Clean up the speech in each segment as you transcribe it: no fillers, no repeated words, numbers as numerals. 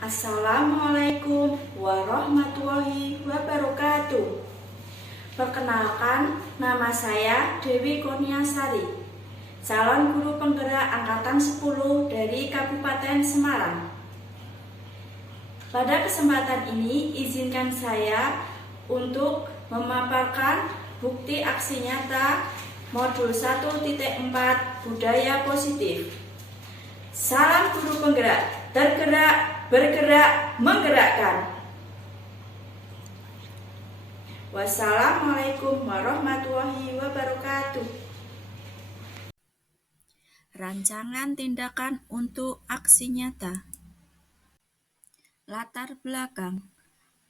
Assalamualaikum warahmatullahi wabarakatuh. Perkenalkan, nama saya Dewi Kurniasari, calon guru penggerak angkatan 10 dari Kabupaten Semarang. Pada kesempatan ini, izinkan saya untuk memaparkan bukti aksi nyata modul 1.4 Budaya Positif. Salam guru penggerak, tergerak, bergerak, menggerakkan. Wassalamualaikum warahmatullahi wabarakatuh. Rancangan tindakan untuk aksi nyata. Latar belakang.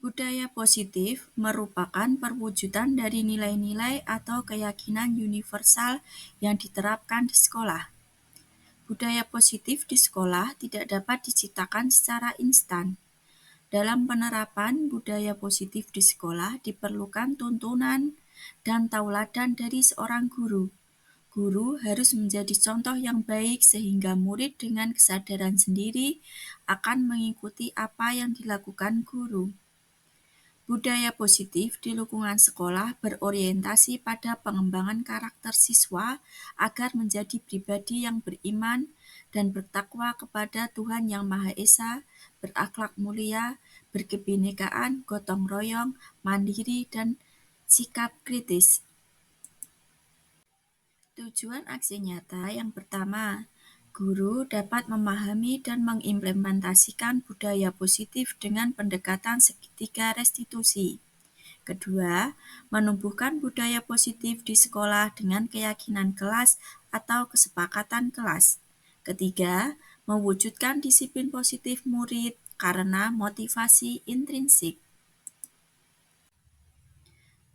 Budaya positif merupakan perwujudan dari nilai-nilai atau keyakinan universal yang diterapkan di sekolah. Budaya positif di sekolah tidak dapat diciptakan secara instan. Dalam penerapan budaya positif di sekolah diperlukan tuntunan dan tauladan dari seorang guru. Guru harus menjadi contoh yang baik sehingga murid dengan kesadaran sendiri akan mengikuti apa yang dilakukan guru. Budaya positif di lingkungan sekolah berorientasi pada pengembangan karakter siswa agar menjadi pribadi yang beriman dan bertakwa kepada Tuhan Yang Maha Esa, berakhlak mulia, berkebinekaan, gotong royong, mandiri, dan sikap kritis. Tujuan aksi nyata yang pertama, guru dapat memahami dan mengimplementasikan budaya positif dengan pendekatan segitiga restitusi. Kedua, menumbuhkan budaya positif di sekolah dengan keyakinan kelas atau kesepakatan kelas. Ketiga, mewujudkan disiplin positif murid karena motivasi intrinsik.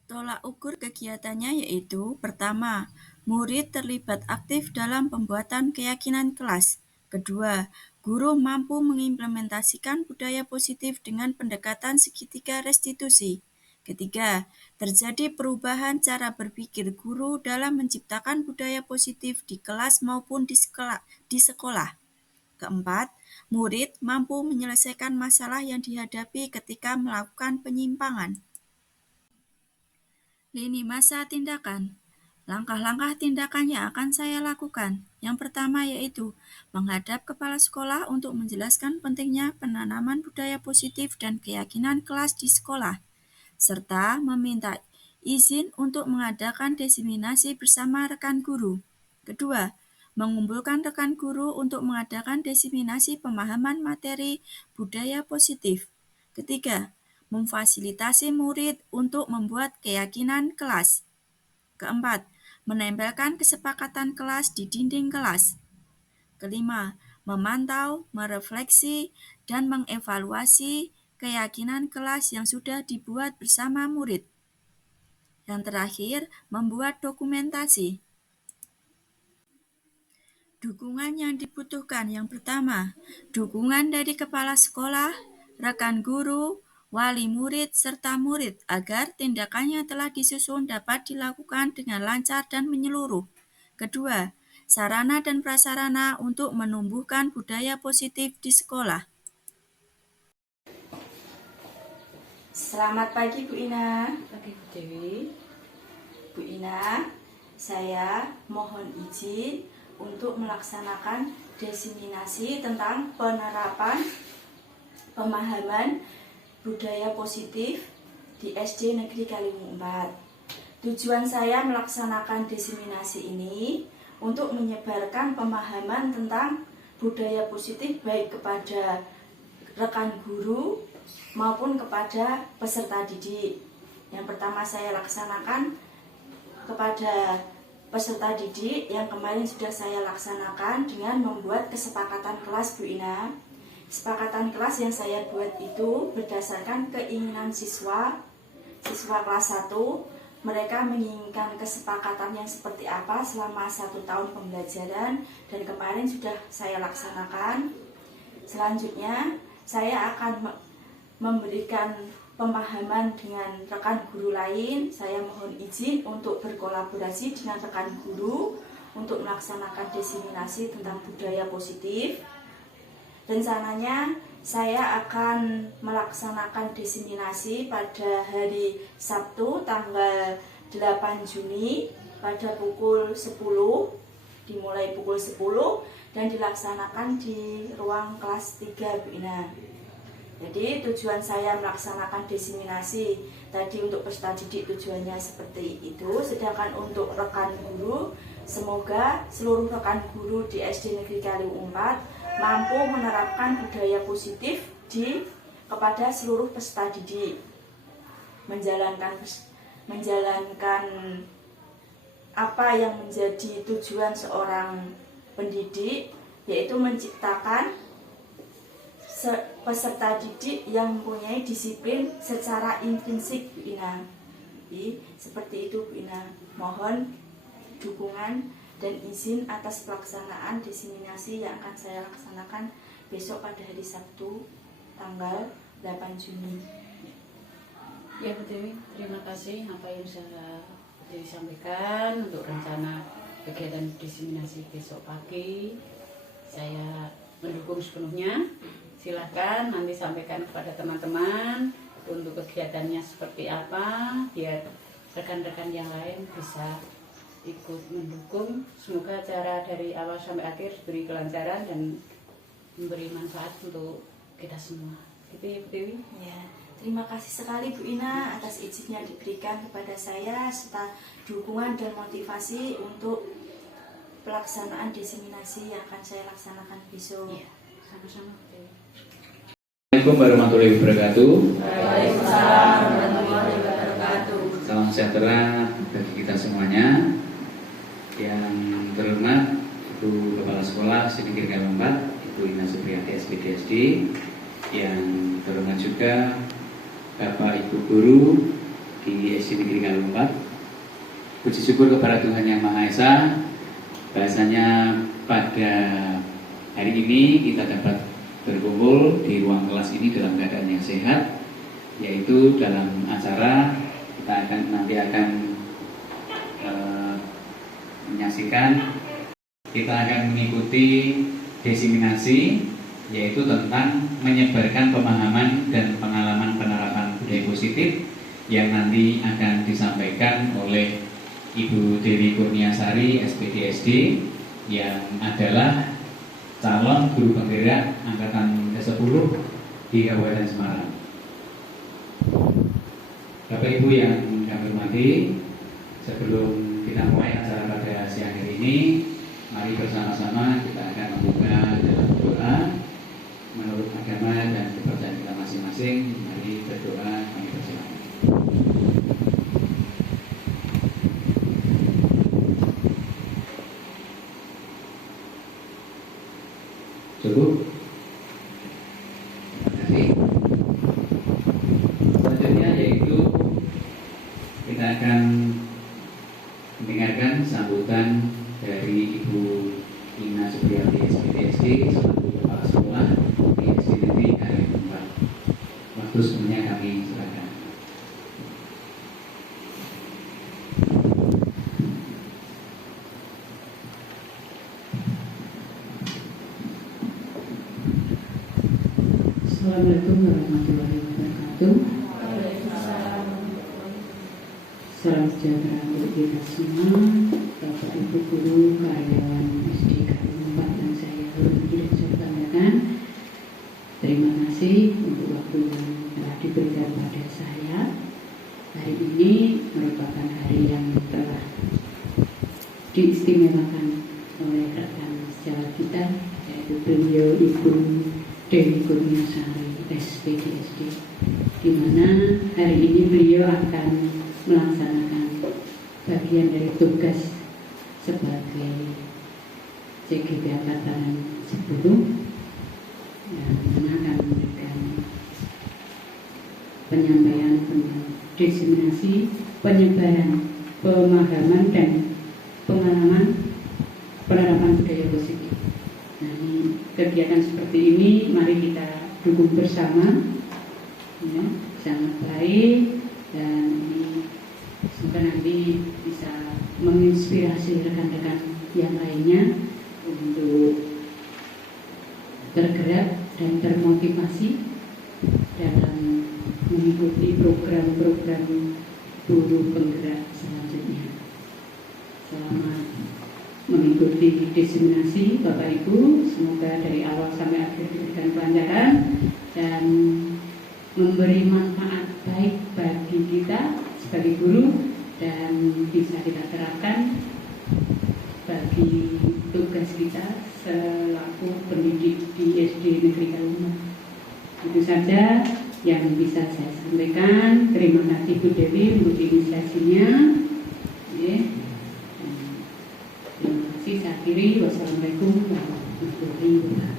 Tolak ukur kegiatannya yaitu, pertama, murid terlibat aktif dalam pembuatan keyakinan kelas. Kedua, guru mampu mengimplementasikan budaya positif dengan pendekatan segitiga restitusi. Ketiga, terjadi perubahan cara berpikir guru dalam menciptakan budaya positif di kelas maupun di sekolah. Keempat, murid mampu menyelesaikan masalah yang dihadapi ketika melakukan penyimpangan. Lini masa tindakan. Langkah-langkah tindakan yang akan saya lakukan. Yang pertama yaitu menghadap kepala sekolah untuk menjelaskan pentingnya penanaman budaya positif dan keyakinan kelas di sekolah, serta meminta izin untuk mengadakan diseminasi bersama rekan guru. Kedua, mengumpulkan rekan guru untuk mengadakan diseminasi pemahaman materi budaya positif. Ketiga, memfasilitasi murid untuk membuat keyakinan kelas. Keempat, menempelkan kesepakatan kelas di dinding kelas. Kelima, memantau, merefleksi, dan mengevaluasi keyakinan kelas yang sudah dibuat bersama murid. Yang terakhir, membuat dokumentasi. Dukungan yang dibutuhkan yang pertama, dukungan dari kepala sekolah, rekan guru, wali murid, serta murid agar tindakan yang telah disusun dapat dilakukan dengan lancar dan menyeluruh. Kedua, sarana dan prasarana untuk menumbuhkan budaya positif di sekolah. Selamat pagi Bu Ina. Pagi Bu Dewi. Bu Ina, saya mohon izin untuk melaksanakan diseminasi tentang penerapan pemahaman budaya positif di SD Negeri Kaliwung 4. Tujuan saya melaksanakan diseminasi ini untuk menyebarkan pemahaman tentang budaya positif baik kepada rekan guru maupun kepada peserta didik. Yang pertama saya laksanakan kepada peserta didik yang kemarin sudah saya laksanakan dengan membuat kesepakatan kelas Bu Ina. Kesepakatan kelas yang saya buat itu berdasarkan keinginan siswa kelas 1. Mereka menginginkan kesepakatan yang seperti apa selama 1 tahun pembelajaran dan kemarin sudah saya laksanakan. Selanjutnya saya akan memberikan pemahaman dengan rekan guru lain. Saya mohon izin untuk berkolaborasi dengan rekan guru untuk melaksanakan diseminasi tentang budaya positif. Rencananya saya akan melaksanakan diseminasi pada hari Sabtu tanggal 8 Juni pada pukul 10, dimulai pukul 10 dan dilaksanakan di ruang kelas 3 Bu Ina. Jadi tujuan saya melaksanakan diseminasi tadi untuk peserta didik tujuannya seperti itu. Sedangkan untuk rekan guru, semoga seluruh rekan guru di SD Negeri Kalium 4 mampu menerapkan budaya positif kepada seluruh peserta didik, menjalankan apa yang menjadi tujuan seorang pendidik, yaitu menciptakan peserta didik yang mempunyai disiplin secara intrinsik Bu Ina. Seperti itu Bu Ina. Mohon dukungan dan izin atas pelaksanaan diseminasi yang akan saya laksanakan besok pada hari Sabtu tanggal 8 Juni. Ya Bu Dewi, terima kasih apa yang sudah Bu Dewi sampaikan untuk rencana kegiatan diseminasi besok pagi. Saya mendukung sepenuhnya. Silahkan nanti sampaikan kepada teman-teman untuk kegiatannya seperti apa, biar rekan-rekan yang lain bisa ikut mendukung. Semoga acara dari awal sampai akhir diberi kelancaran dan memberi manfaat untuk kita semua. Gitu ya Bu Dewi. Ya, terima kasih sekali Bu Ina atas izinnya diberikan kepada saya serta dukungan dan motivasi untuk pelaksanaan diseminasi yang akan saya laksanakan besok. Ya, sama-sama Bu Dewi. Assalamualaikum warahmatullahi wabarakatuh. Waalaikumsalam warahmatullahi wabarakatuh. Salam sejahtera bagi kita semuanya. Yang terhormat Ibu Kepala Sekolah SD Negeri Kalium 4, Ibu Ina Supriyati SPDSD. Yang terhormat juga Bapak Ibu Guru di SD Negeri Kalium 4. Puji syukur kepada Tuhan Yang Maha Esa, bahasanya pada hari ini kita dapat berkumpul di ruang kelas ini dalam keadaan yang sehat, yaitu dalam acara kita akan menyaksikan, kita akan mengikuti diseminasi, yaitu tentang menyebarkan pemahaman dan pengalaman penerapan budaya positif yang nanti akan disampaikan oleh Ibu Dewi Kurniasari SPDSD yang adalah calon guru penggerak angkatan ke-10 di Kabupaten Semarang. Bapak Ibu yang kami hormati, sebelum kita mulai acara pada siang hari ini, mari bersama-sama kita akan membuka dalam doa menurut agama dan kepercayaan kita masing-masing. Mari berdoa, kami persilakan. Cukup? Terima kasih. Selanjutnya yaitu kita akan mendengarkan sambutan dari Ibu Ina Supriyati SPDSD selaku Kepala Sekolah di SD Negeri Kalium 4. Waktu semuanya kami silakan. Assalamualaikum warahmatullahi wabarakatuh. Salam sejahtera untuk kita semua, Bapak Ibu Guru, karyawan SD Kalium 4 yang saya hormati dan saya banggakan. Terima kasih untuk waktu yang telah diberikan pada saya. Hari ini merupakan hari yang telah diistimewakan oleh rekan sejawat kita, yaitu beliau Ibu Dewi Kurniasari SPDSD, di mana hari ini beliau akan melaksanakan bagian dari tugas sebagai CGP Angkatan 10 yang akan memberikan penyampaian tentang diseminasi penyebaran pemahaman dan pengalaman penerapan budaya positif. Nah, ini kegiatan seperti ini mari kita dukung bersama, ya, sangat baik, dan ini semoga nanti bisa menginspirasi rekan-rekan yang lainnya untuk bergerak dan termotivasi dalam mengikuti program-program guru penggerak selanjutnya. Selamat mengikuti diseminasi Bapak Ibu, semoga dari awal sampai akhir diberikan kelancaran dan memberi manfaat baik bagi kita sebagai guru dan bisa kita terapkan bagi tugas kita selaku pendidik di SD Negeri Kalungan. Itu saja yang bisa saya sampaikan. Terima kasih Bu Dewi untuk inisiasinya. Terima kasih. Saya akhiri. Wassalamualaikum warahmatullahi wabarakatuh.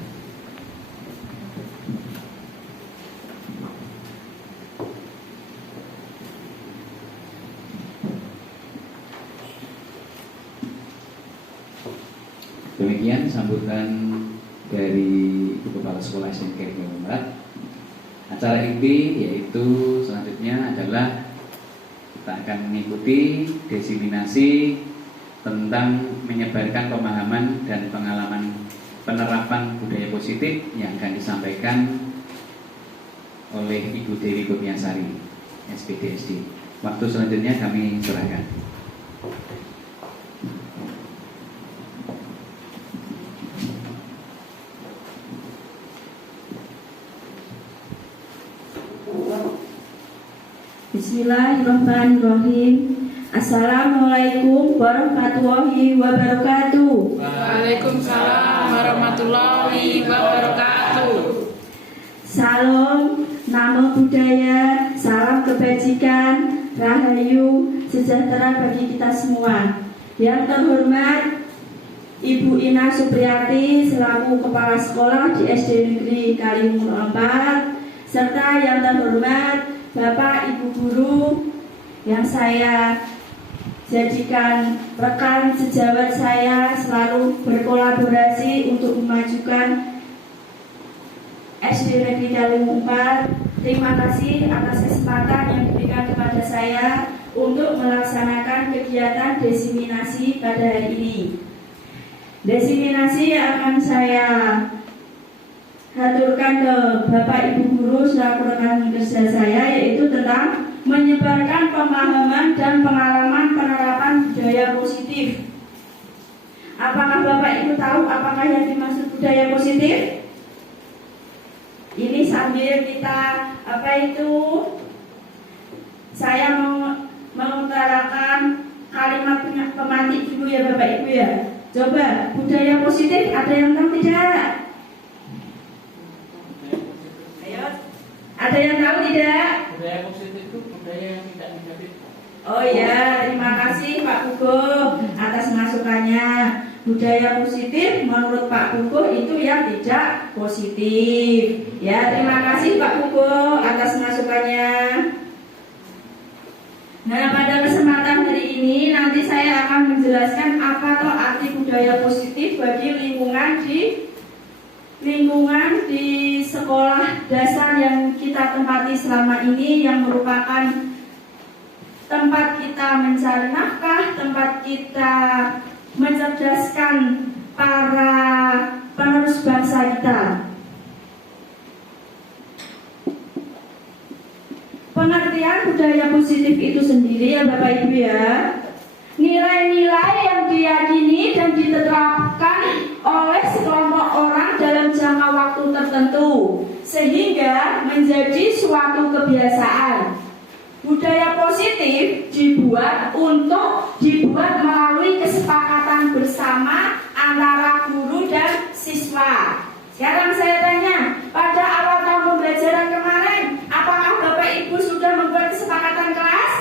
Demikian sambutan dari Ibu Kepala Sekolah SMK Barat. Acara inti yaitu selanjutnya adalah kita akan mengikuti diseminasi tentang menyebarkan pemahaman dan pengalaman penerapan budaya positif yang akan disampaikan oleh Ibu Dewi Kurniasari, SPDSD. Waktu selanjutnya kami serahkan. Bismillahirrahmanirrahim. Assalamualaikum warahmatullahi wabarakatuh. Waalaikumsalam warahmatullahi wabarakatuh. Salam, namo budaya, salam kebajikan, rahayu, sejahtera bagi kita semua. Yang terhormat Ibu Ina Supriyati selaku Kepala Sekolah di SD Negeri Kalimun 4, serta yang terhormat Bapak Ibu Guru yang saya jadikan rekan sejawat saya, selalu berkolaborasi untuk memajukan SD Negeri Kalimun 4. Terima kasih atas kesempatan yang diberikan kepada saya untuk melaksanakan kegiatan diseminasi pada hari ini. Diseminasi akan saya haturkan ke Bapak Ibu Guru selaku rekan kerja saya, yaitu tentang menyebarkan pemahaman dan pengalaman penerapan budaya positif. Apakah Bapak Ibu tahu apakah yang dimaksud budaya positif? Ini sambil kita saya mengutarakan kalimat pemantik dulu ya Bapak Ibu ya. Coba, budaya positif ada yang tahu tidak? Ada yang tahu tidak? Budaya positif itu budaya yang tidak negatif. Oh iya, terima kasih Pak Kugo atas masukannya. Budaya positif menurut Pak Kugo itu yang tidak positif. Ya, terima kasih Pak Kugo atas masukannya. Nah, pada kesempatan hari ini nanti saya akan menjelaskan apa toh arti budaya positif bagi lingkungan di sekolah dasar yang kita tempati selama ini, yang merupakan tempat kita mencari nafkah, tempat kita mencerdaskan para penerus bangsa kita. Pengertian budaya positif itu sendiri ya Bapak Ibu ya, nilai-nilai yang diyakini dan diterapkan oleh sekelompok orang dalam jangka waktu tertentu sehingga menjadi suatu kebiasaan. Budaya positif dibuat melalui kesepakatan bersama antara guru dan siswa. Sekarang saya tanya, pada awal tahun pembelajaran kemarin, apakah Bapak Ibu sudah membuat kesepakatan kelas?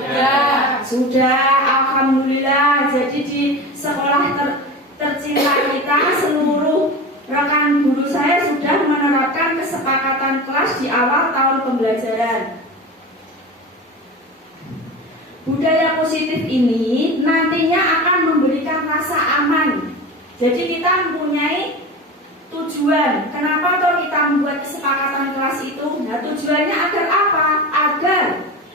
Ya, sudah, alhamdulillah. Jadi di sekolah tercinta kita, seluruh rekan guru saya sudah menerapkan kesepakatan kelas di awal tahun pembelajaran. Budaya positif ini nantinya akan memberikan rasa aman. Jadi kita mempunyai tujuan. Kenapa toh kita membuat kesepakatan kelas itu? Nah, tujuannya agar apa? Agar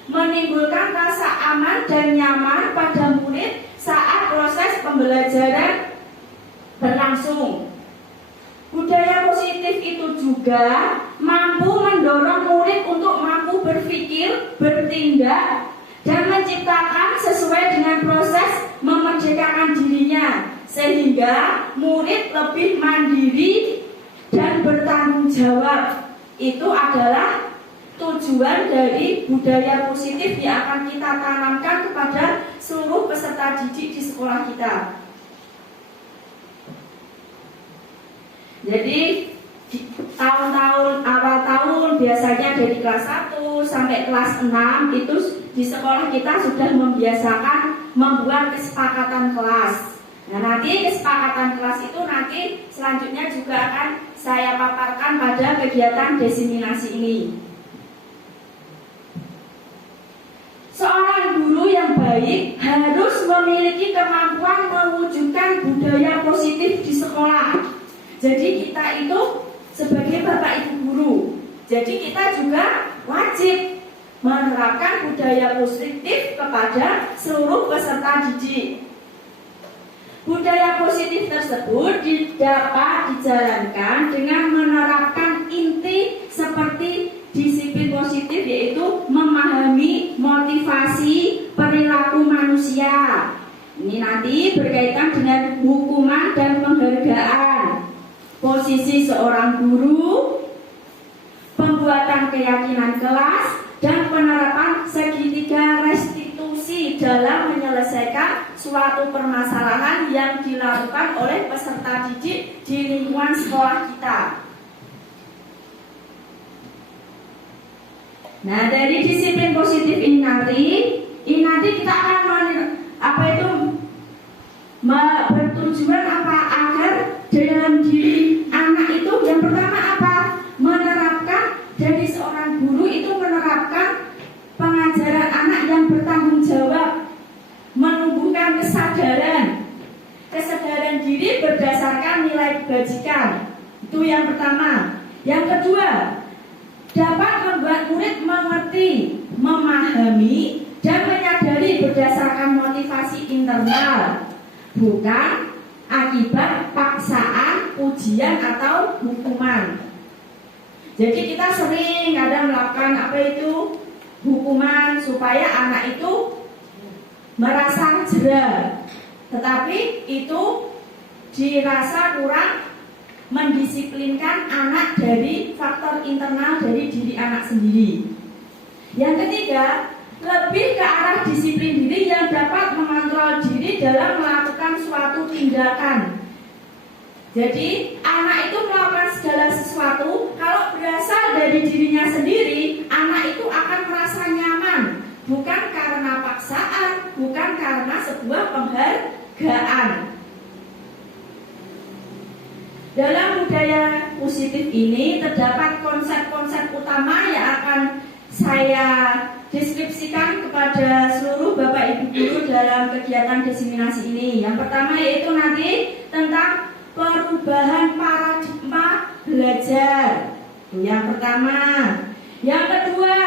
menimbulkan rasa aman dan nyaman pada murid saat proses pembelajaran berlangsung. Budaya positif itu juga juga mampu mendorong murid untuk mampu berpikir, bertindak, dan menciptakan sesuai dengan proses memerdekakan dirinya, sehingga murid lebih mandiri dan bertanggung jawab. Itu adalah tujuan dari budaya positif yang akan kita tanamkan kepada seluruh peserta didik di sekolah kita. Jadi awal tahun biasanya dari kelas 1 sampai kelas 6 itu di sekolah kita sudah membiasakan membuat kesepakatan kelas. Nah, nanti kesepakatan kelas itu nanti selanjutnya juga akan saya paparkan pada kegiatan desiminasi ini. Seorang guru yang baik harus memiliki kemampuan mewujudkan budaya positif di sekolah. Jadi kita itu sebagai bapak ibu guru, jadi kita juga wajib menerapkan budaya positif kepada seluruh peserta didik. Budaya positif tersebut dapat dijalankan dengan menerapkan inti seperti disiplin positif, yaitu memahami motivasi perilaku manusia. Ini nanti berkaitan dengan hukuman dan penghargaan, posisi seorang guru, pembuatan keyakinan kelas, dan penerapan segitiga restitusi dalam menyelesaikan suatu permasalahan yang dilakukan oleh peserta didik di lingkungan sekolah kita. Nah, dari disiplin positif ini nanti kita akan bertujuan apa? Agar dalam diri anak itu yang pertama apa? Menerapkan, dari seorang guru itu menerapkan pengajaran anak yang bertanggung jawab, menumbuhkan kesadaran diri berdasarkan nilai kebajikan. Itu yang pertama. Yang kedua, dapat membuat murid mengerti, memahami, dan menyadari berdasarkan motivasi internal, bukan akibat paksaan, ujian, atau hukuman. Jadi kita sering ada melakukan hukuman supaya anak itu merasa jera, tetapi itu dirasa kurang mendisiplinkan anak dari faktor internal dari diri anak sendiri. Yang ketiga, lebih ke arah disiplin diri yang dapat mengontrol diri dalam melakukan suatu tindakan. Jadi anak itu melakukan segala sesuatu, kalau berasal dari dirinya sendiri, anak itu akan merasa nyaman, bukan karena paksaan, bukan karena sebuah penghargaan. Dalam budaya positif ini terdapat konsep-konsep utama yang akan saya deskripsikan kepada seluruh Bapak Ibu guru dalam kegiatan desiminasi ini. Yang pertama yaitu nanti tentang perubahan paradigma belajar. Yang pertama. Yang kedua,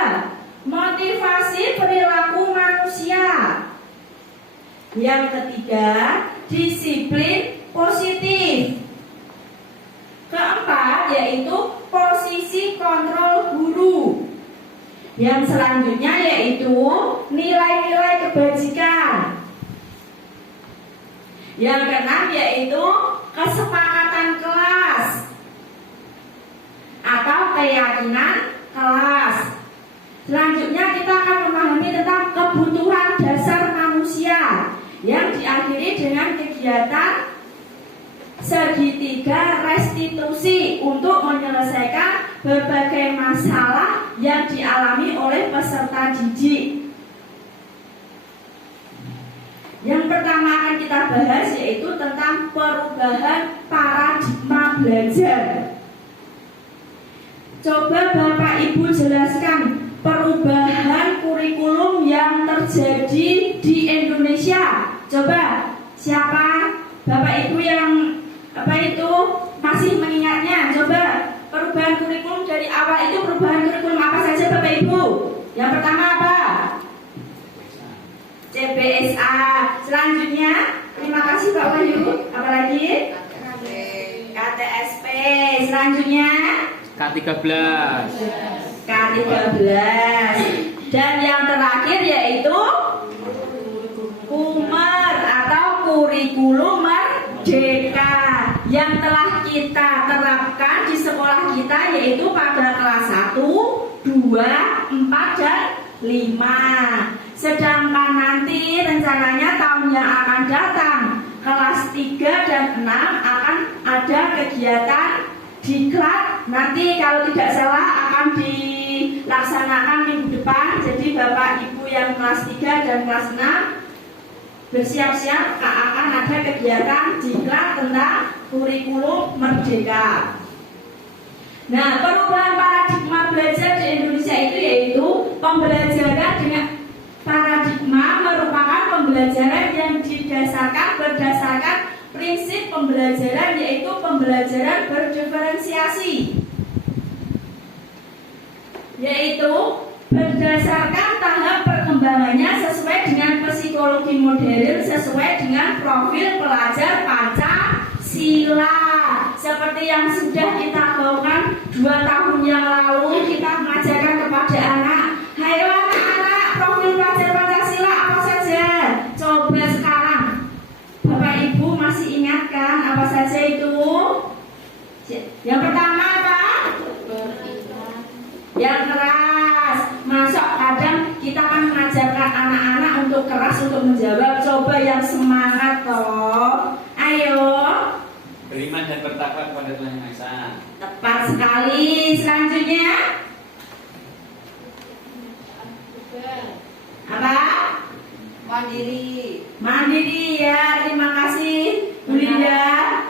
motivasi perilaku manusia. Yang ketiga, disiplin positif. Keempat, yaitu posisi kontrol guru. Yang selanjutnya yaitu nilai-nilai kebajikan. Yang keenam yaitu kesepakatan kelas atau keyakinan kelas. Selanjutnya kita akan memahami tentang kebutuhan dasar manusia yang diakhiri dengan kegiatan segitiga restitusi untuk menyelesaikan berbagai masalah yang dialami oleh peserta didik. Yang pertama akan kita bahas yaitu tentang perubahan paradigma belajar. Coba Bapak Ibu jelaskan perubahan kurikulum yang terjadi di Indonesia. Coba siapa Bapak Ibu yang masih mengingatnya? Coba perubahan kurikulum dari awal itu perubahan kurikulum apa saja Bapak Ibu? Yang pertama apa? CBSA. Selanjutnya, terima kasih Pak Wahyu. Apa lagi? KTSP. Selanjutnya K13. K13. Dan yang terakhir yaitu KUMER atau Kurikulum Merdeka yang telah kita terapkan di sekolah kita, yaitu pada kelas 1, 2, 4, dan 5. Sedangkan nanti rencananya tahun yang akan datang kelas 3 dan 6 akan ada kegiatan diklat. Nanti kalau tidak salah akan dilaksanakan minggu depan. Jadi Bapak Ibu yang kelas 3 dan kelas 6 bersiap-siap akan ada kegiatan diklat tentang kurikulum merdeka. Nah, perubahan paradigma belajar di Indonesia itu yaitu pembelajaran dengan paradigma merupakan pembelajaran yang berdasarkan prinsip pembelajaran, yaitu pembelajaran berdiferensiasi, yaitu berdasarkan tahap perkembangannya sesuai dengan psikologi modern, sesuai dengan profil pelajar Pancasila. Seperti yang sudah kita lakukan 2 tahun yang lalu, kita mengajarkan kepada anak, "Hayo anak-anak, profil pelajar Pancasila apa saja?" Coba sekarang Bapak Ibu masih ingatkan apa saja itu? Yang pertama apa? Yang keras. Masuk kadang kita kan mengajarkan anak-anak untuk keras untuk menjawab. Coba yang semangat toh. Ayo. Beriman dan bertakwa kepada Tuhan Yang Maha Esa. Tepat sekali. Selanjutnya apa? Mandiri ya. Terima kasih Bu Linda.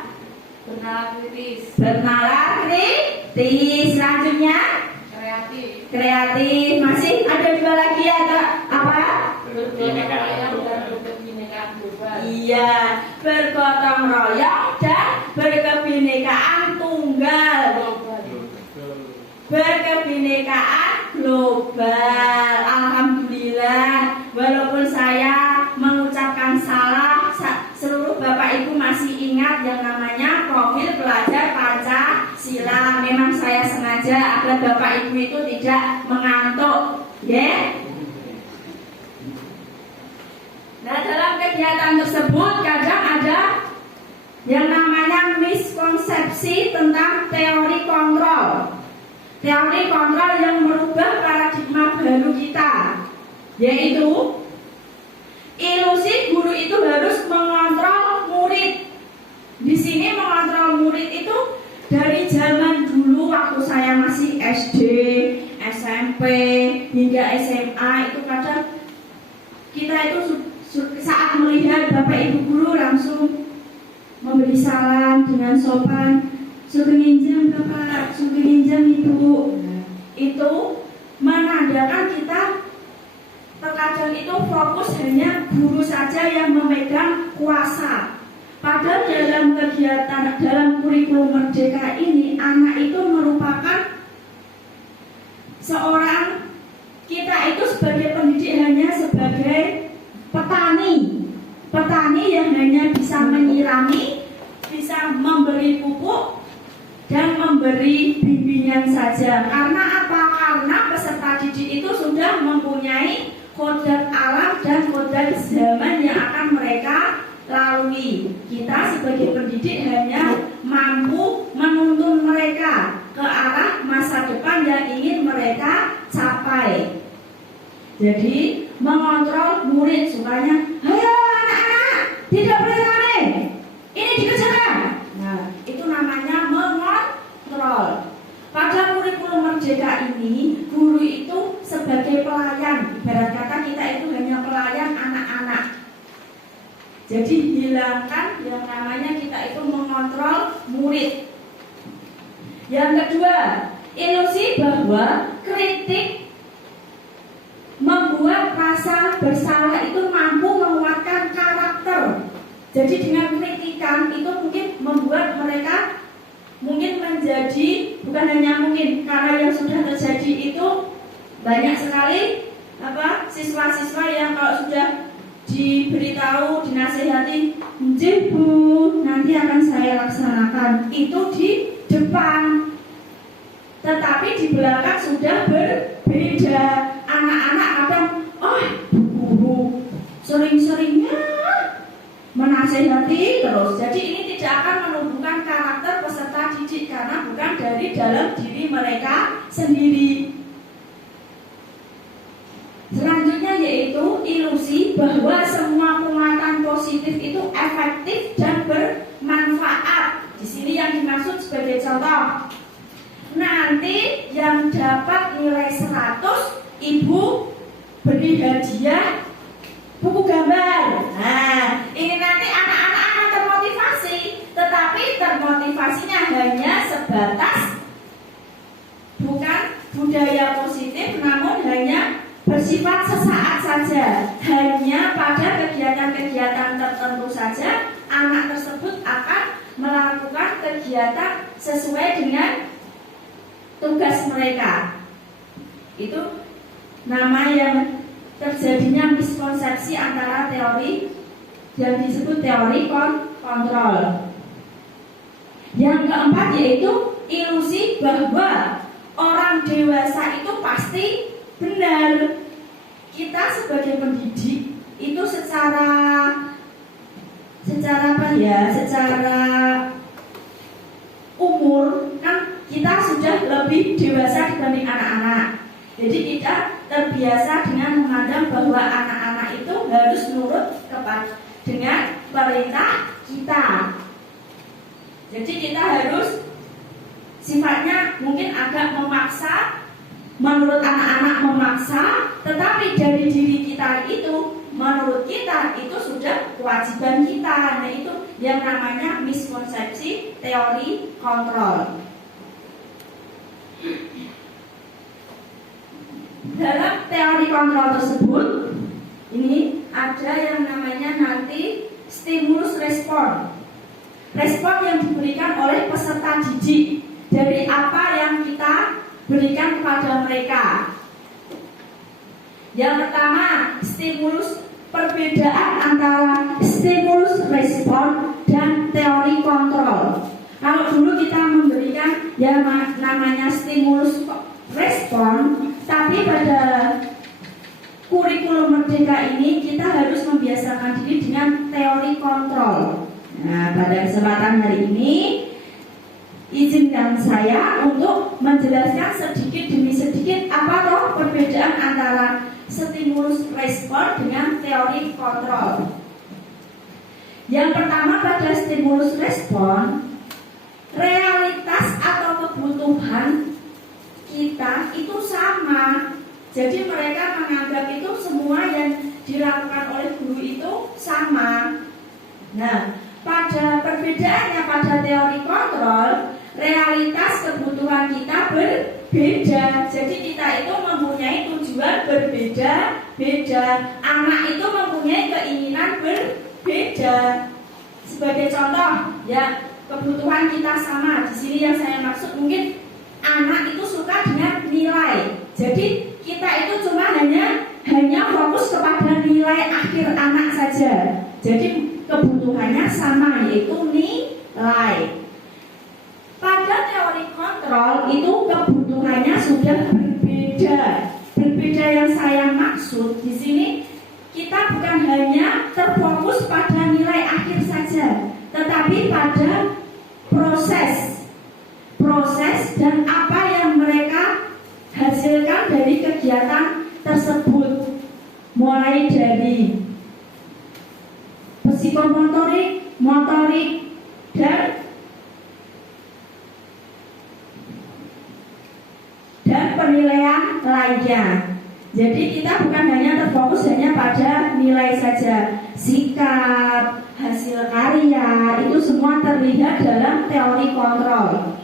Bernalar kritis. Selanjutnya kreatif. Masih ada 2 lagi, ada apa? Iya, bergotong royong dan berkebinekaan tunggal. Berkebinekaan global. Alhamdulillah, walaupun saya mengucapkan salah, seluruh Bapak Ibu masih ingat yang namanya profil pelajar Pancasila. Memang saya sengaja agar Bapak Ibu itu tidak mengantuk, ya. Nah, dalam kegiatan tersebut kadang ada yang namanya miskonsepsi tentang teori kontrol. Teori kontrol yang merubah paradigma baru kita, yaitu ilusi guru itu harus mengontrol murid. Di sini mengontrol murid itu dari zaman dulu waktu saya masih SD, SMP, hingga SMA itu kadang kita itu saat melihat Bapak Ibu guru langsung memberi salam dengan sopan, "Suruh minjam Bapak, suruh minjam Ibu." Itu menandakan kita terkadang itu fokus hanya guru saja yang memegang kuasa. Padahal dalam kegiatan, dalam kurikulum merdeka ini, anak itu merupakan seorang, kita itu sebagai pendidik hanya sebagai petani yang hanya bisa menyirami, bisa memberi pupuk dan memberi bimbingan saja. Karena apa? Karena peserta didik itu sudah mempunyai kodrat alam dan kodrat zaman yang akan mereka lalui. Kita sebagai pendidik hanya mampu menuntun mereka ke arah masa depan yang ingin mereka capai. Jadi mengontrol murid supaya, "Ayo anak-anak, tidak boleh rame, ini dikerjakan." Nah, itu namanya mengontrol. Pada kurikulum merdeka ini, guru itu sebagai pelayan. Ibarat kata kita itu hanya pelayan anak-anak. Jadi hilangkan yang namanya kita itu mengontrol murid. Yang kedua, ilusi bahwa kritik membuat rasa bersalah itu mampu menguatkan karakter. Jadi dengan kritikan itu mungkin membuat mereka mungkin menjadi, bukan hanya mungkin, karena yang sudah terjadi itu banyak sekali siswa-siswa yang kalau sudah diberitahu, dinasihati, "Nggih Bu, nanti akan saya laksanakan," itu di depan. tetapi di belakang sudah berbeda. Anak-anak kadang, oh guru sering-seringnya menasehati terus. Jadi ini tidak akan menumbuhkan karakter peserta didik karena bukan dari dalam diri mereka sendiri. Selanjutnya yaitu ilusi bahwa semua penguatan positif itu efektif dan bermanfaat. Di sini yang dimaksud sebagai contoh, nanti yang dapat nilai 100 ibu beri hadiah buku gambar. Nah, ini nanti anak-anak akan termotivasi, tetapi termotivasinya hanya sebatas bukan budaya positif, namun hanya bersifat sesaat saja. Hanya pada kegiatan-kegiatan tertentu saja anak tersebut akan melakukan kegiatan sesuai dengan tugas mereka. Itu nama yang terjadinya miskonsepsi antara teori yang disebut teori kontrol. Yang keempat yaitu ilusi bahwa orang dewasa itu pasti benar. Kita sebagai pendidik itu secara umur kan kita sudah lebih dewasa dibanding anak-anak. Jadi kita terbiasa dengan memandang bahwa anak-anak itu harus nurut dengan perintah kita. Jadi kita harus sifatnya mungkin agak memaksa. Menurut anak-anak memaksa, tetapi dari diri kita itu, menurut kita itu sudah kewajiban kita. Nah itu yang namanya miskonsepsi teori kontrol. Dalam teori kontrol tersebut, ini ada yang namanya nanti stimulus respon. Respon yang diberikan oleh peserta didik dari apa yang kita berikan kepada mereka. Yang pertama, stimulus perbedaan antara stimulus respon dan teori kontrol. Kalau dulu kita memberikan yang namanya stimulus respon, tapi pada kurikulum Merdeka ini kita harus membiasakan diri dengan teori kontrol. Nah, pada kesempatan hari ini izinkan saya untuk menjelaskan sedikit demi sedikit apa toh perbedaan antara stimulus respon dengan teori kontrol. Yang pertama, pada stimulus respon, realitas atau kebutuhan kita itu sama. Jadi mereka menganggap itu semua yang dilakukan oleh guru itu sama. Nah, pada perbedaannya pada teori kontrol, realitas kebutuhan kita berbeda. Jadi kita itu mempunyai tujuan berbeda-beda. Anak itu mempunyai keinginan berbeda. Sebagai contoh, ya kebutuhan kita sama. Di sini yang saya maksud mungkin anak itu suka dengan nilai. Jadi kita itu cuma hanya fokus kepada nilai akhir anak saja. Jadi kebutuhannya sama, yaitu nilai. Pada teori kontrol itu kebutuhannya sudah berbeda. Berbeda yang saya maksud di sini, kita bukan hanya terfokus pada nilai akhir saja, tetapi pada proses dan apa yang mereka hasilkan dari kegiatan tersebut, mulai dari psikomotorik, motorik, dan penilaian lainnya. Jadi kita bukan hanya terfokus hanya pada nilai saja. Sikap, hasil karya, itu semua terlihat dalam teori kontrol.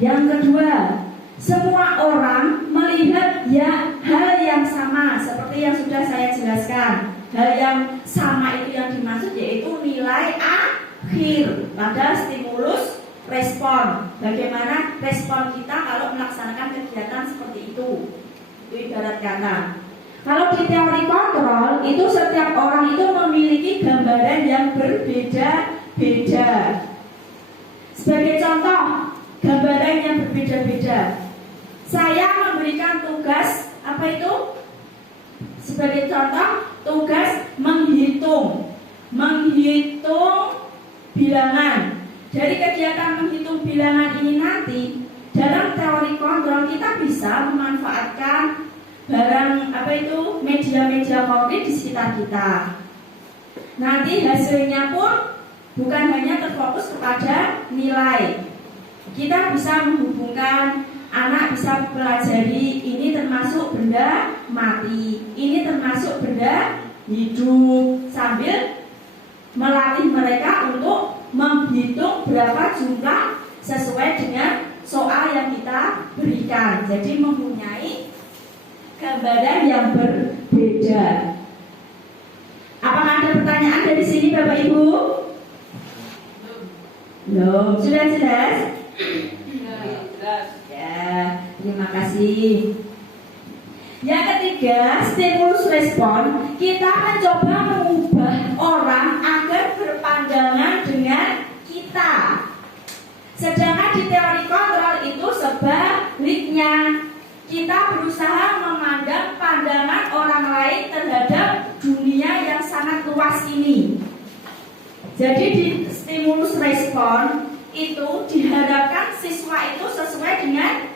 Yang kedua, semua orang melihat hal yang sama seperti yang sudah saya jelaskan. Hal yang sama itu yang dimaksud yaitu nilai akhir pada stimulus respon. Bagaimana respon kita kalau melaksanakan kegiatan seperti itu? Itu ibarat kata. Kalau di teori kontrol itu setiap orang itu memiliki gambaran yang berbeda-beda. Sebagai contoh, gambaran yang berbeda-beda. Saya memberikan tugas apa itu? Sebagai contoh, tugas menghitung bilangan. Dari kegiatan menghitung bilangan ini nanti dalam teori kontrol kita bisa memanfaatkan barang apa itu media-media konkret di sekitar kita. Nanti hasilnya pun bukan hanya terfokus kepada nilai. Kita bisa menghubungkan, anak bisa pelajari ini termasuk benda mati, ini termasuk benda hidup, sambil melatih mereka untuk menghitung berapa jumlah sesuai dengan soal yang kita berikan. Jadi mempunyai gambaran yang berbeda. Apakah ada pertanyaan dari sini Bapak Ibu? Belum. Sudah jelas? Ya, terima kasih. Yang ketiga, stimulus respon. Kita mencoba mengubah orang agar berpandangan dengan kita. Sedangkan di teori kontrol itu sebaliknya. Kita berusaha memandang pandangan orang lain terhadap dunia yang sangat luas ini. Jadi di stimulus respon itu diharapkan siswa itu sesuai dengan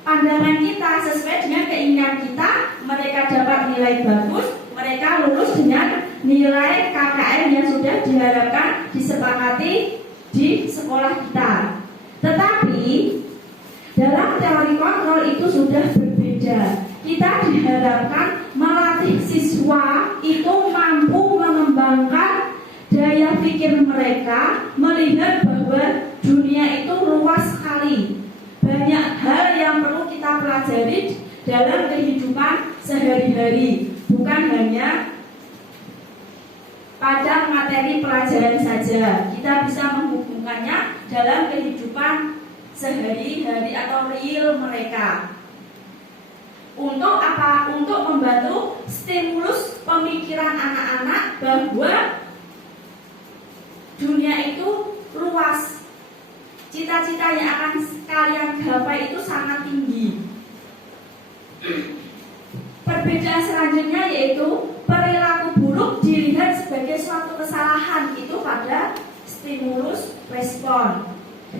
pandangan kita, sesuai dengan keinginan kita. Mereka dapat nilai bagus, mereka lulus dengan nilai KKM yang sudah diharapkan disepakati di sekolah kita. Tetapi dalam teori kontrol itu sudah berbeda. Kita diharapkan melatih siswa itu mampu mengembangkan daya pikir mereka, melihat bahwa dunia itu luas sekali. Banyak hal yang perlu kita pelajari dalam kehidupan sehari-hari, bukan hanya pada materi pelajaran saja. Kita bisa menghubungkannya dalam kehidupan sehari-hari atau real mereka. Untuk apa? Untuk membantu stimulus pemikiran anak-anak bahwa dunia itu luas. Cita-cita yang akan kalian gapai itu sangat tinggi. Perbedaan selanjutnya yaitu perilaku buruk dilihat sebagai suatu kesalahan itu pada stimulus respon.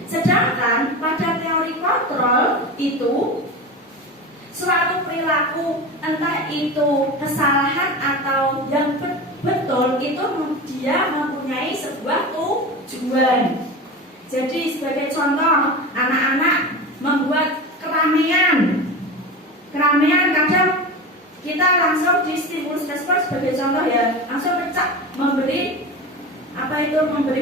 Sedangkan pada teori kontrol itu suatu perilaku, entah itu kesalahan atau yang betul, itu dia mempunyai sebuah tujuan. Jadi sebagai contoh, anak-anak membuat keramaian kadang kita langsung di stimulus respon sebagai contoh ya, langsung pecah memberi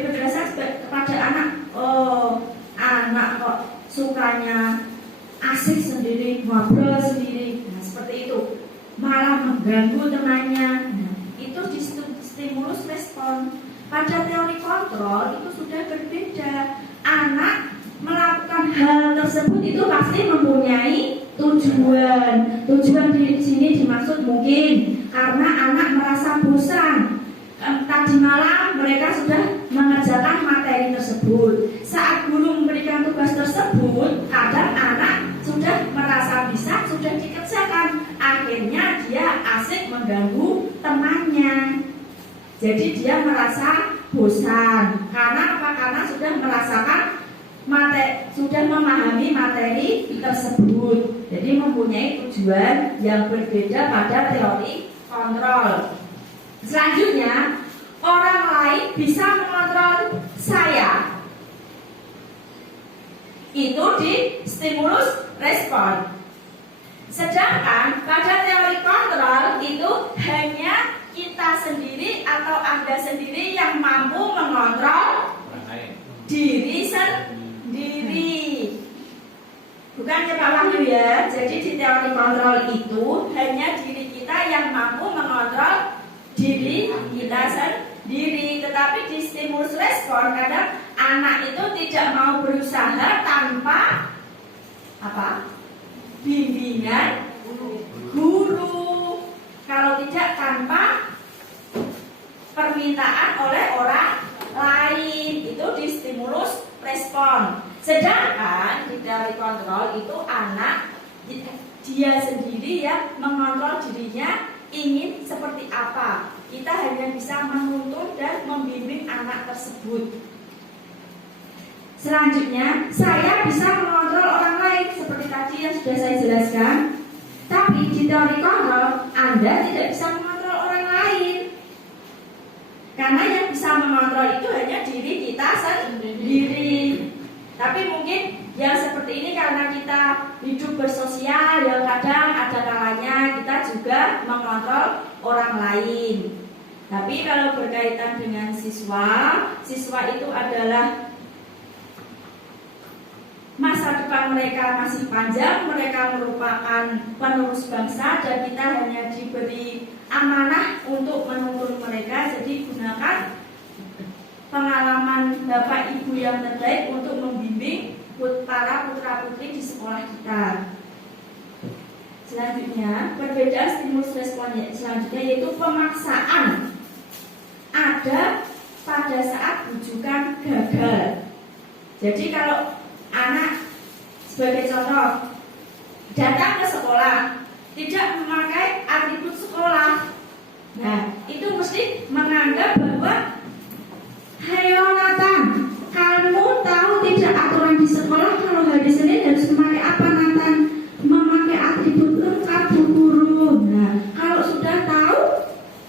penjelasan kepada anak. Oh, anak kok sukanya asik sendiri, ngobrol sendiri, nah, seperti itu, malah mengganggu temannya. Nah, itu di stimulus respon. Pada teori kontrol itu sudah berbeda. Anak melakukan hal tersebut itu pasti mempunyai tujuan. Tujuan di sini dimaksud mungkin karena anak merasa bosan. Tadi malam mereka sudah mengerjakan materi tersebut. Saat guru memberikan tugas tersebut, kadang anak sudah merasa bisa, sudah dikerjakan. Akhirnya dia asik mengganggu temannya. Jadi dia merasa bosan. Karena apa? Karena sudah merasakan sudah memahami materi tersebut. Jadi mempunyai tujuan yang berbeda pada teori kontrol. Selanjutnya, orang lain bisa mengontrol saya. Itu di stimulus respon. Sedangkan pada teori kontrol itu hanya kita sendiri atau Anda sendiri yang mampu mengontrol diri sendiri. Bukan ya Pak Wahyu ya. Jadi di teori kontrol itu hanya diri kita yang mampu mengontrol diri kita sendiri. Tetapi di stimulus respon kadang anak itu tidak mau berusaha tanpa bimbingan guru. Kalau tidak tanpa permintaan oleh orang lain, itu di stimulus respon. Sedangkan di teori kontrol itu anak dia sendiri yang mengontrol dirinya ingin seperti apa. Kita hanya bisa menuntun dan membimbing anak tersebut. Selanjutnya, saya bisa mengontrol orang lain seperti tadi yang sudah saya jelaskan. Tapi di teori kontrol, Anda tidak bisa mengontrol orang lain. Karena yang bisa mengontrol itu hanya diri kita sendiri. Tapi mungkin yang seperti ini karena kita hidup bersosial, ya kadang ada kalanya kita juga mengontrol orang lain. Tapi kalau berkaitan dengan siswa itu adalah masa depan mereka masih panjang, mereka merupakan penerus bangsa dan kita hanya diberi amanah untuk menuntun mereka. Jadi gunakan pengalaman Bapak Ibu yang terbaik untuk membimbing para putra-putri di sekolah kita. Selanjutnya, perbedaan stimulus respon selanjutnya yaitu pemaksaan. Ada pada saat rujukan gagal. Jadi kalau anak sebagai contoh datang ke sekolah tidak memakai atribut sekolah, nah itu mesti menganggap bahwa hai Nathan, kamu tahu tidak aturan di sekolah kalau hari Senin harus memakai apa Nathan? Memakai atribut lengkap Bu Guru. Nah kalau sudah tahu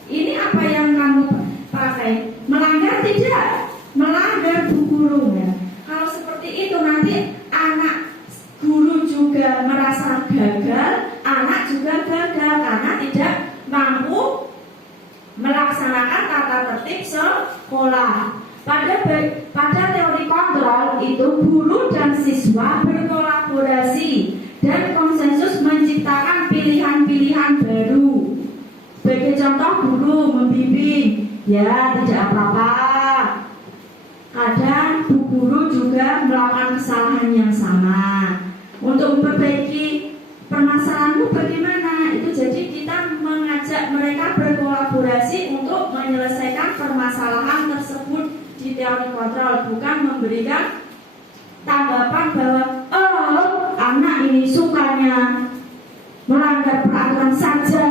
ini apa yang kamu pakai, melanggar tidak? Melanggar Bu Guru. Nah, kalau seperti itu nanti anak guru juga merasa gagal, anak juga gagal karena tidak mampu melaksanakan tata tertib sekolah. Pada teori kontrol itu guru dan siswa berkolaborasi dan konsensus menciptakan pilihan-pilihan baru. Sebagai contoh guru membimbing, ya tidak apa-apa. Kadang bu guru juga melakukan kesalahan yang sama. Untuk memperbaiki permasalahanmu bagaimana? Itu jadi kita mengajak mereka berkolaborasi untuk menyelesaikan permasalahan tersebut di teori kontrol, bukan memberikan tanggapan bahwa oh anak ini sukanya melanggar peraturan saja,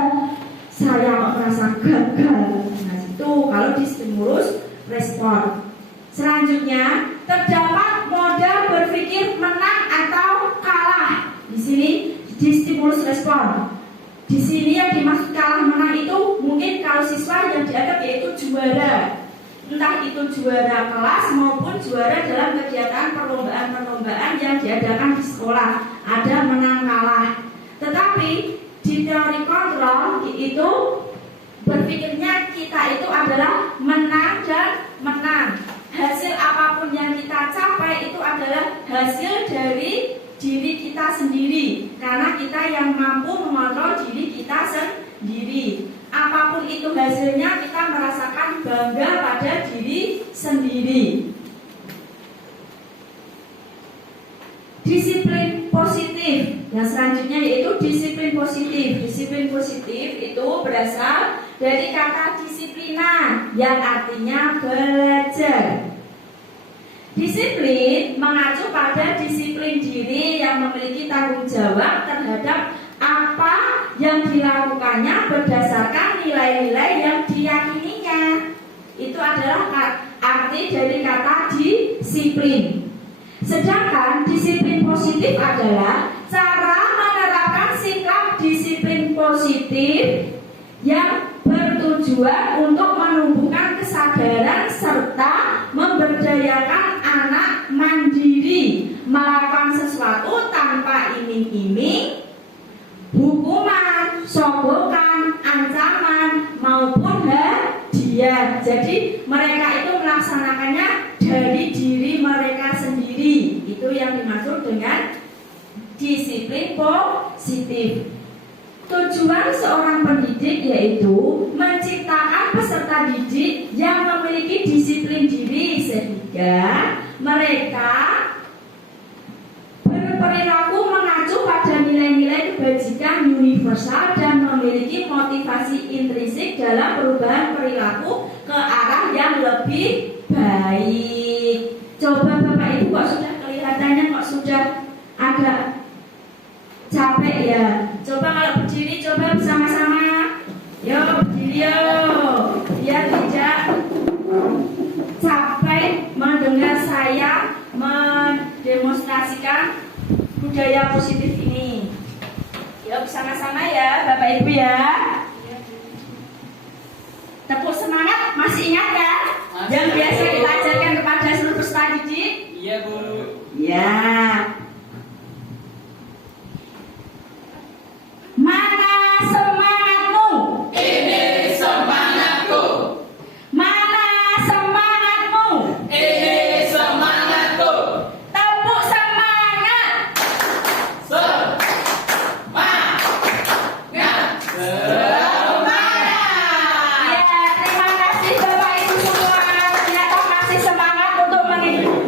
saya merasa gagal. Nah itu kalau di stimulus respon. Selanjutnya terdapat modal berpikir menang atau kalah. Di sini di stimulus respon. Di sini yang dimaksud kalah menang itu mungkin kalau siswa yang dianggap yaitu juara. Entah itu juara kelas maupun juara dalam kegiatan perlombaan-perlombaan yang diadakan di sekolah. Ada menang kalah. Tetapi di teori kontrol itu berpikirnya kita itu adalah menang dan menang. Hasil apapun yang kita capai itu adalah hasil dari diri kita sendiri. Karena kita yang mampu mengontrol diri kita sendiri. Apapun itu hasilnya, kita merasakan bangga pada diri sendiri. Disiplin positif. Yang selanjutnya yaitu disiplin positif. Disiplin positif itu berasal dari kata disiplina yang artinya belajar. Disiplin mengacu pada disiplin diri yang memiliki tanggung jawab terhadap apa yang dilakukannya berdasarkan nilai-nilai yang diyakininya. Itu adalah arti dari kata disiplin. Sedangkan disiplin positif adalah cara menerapkan sikap disiplin positif yang bertujuan untuk menumbuhkan kesadaran serta memberdayakan anak mandiri melakukan sesuatu tanpa iming-iming, hukuman, sogokan, ancaman maupun hadiah. Jadi mereka itu melaksanakannya dari diri mereka sendiri. Itu yang dimaksud dengan disiplin positif. Tujuan seorang pendidik yaitu menciptakan peserta didik yang memiliki disiplin diri sehingga mereka berperilaku mengacu pada nilai-nilai kebajikan universal dan memiliki motivasi intrinsik dalam perubahan perilaku ke arah yang lebih baik. Coba Bapak Ibu kok sudah kelihatannya saya mendemonstrasikan budaya positif ini. Yuk bersama-sama ya Bapak Ibu ya. Tepuk semangat, masih ingat kan? Yang biasa kita ajarkan kepada seluruh peserta didik? Iya, Bu. Ya. Mana semangatmu? Ini semangatku. Mana semangatmu? Ini semangatku. Tepuk semangat. Ya, terima kasih Bapak Ibu semua. Ternyata masih semangat untuk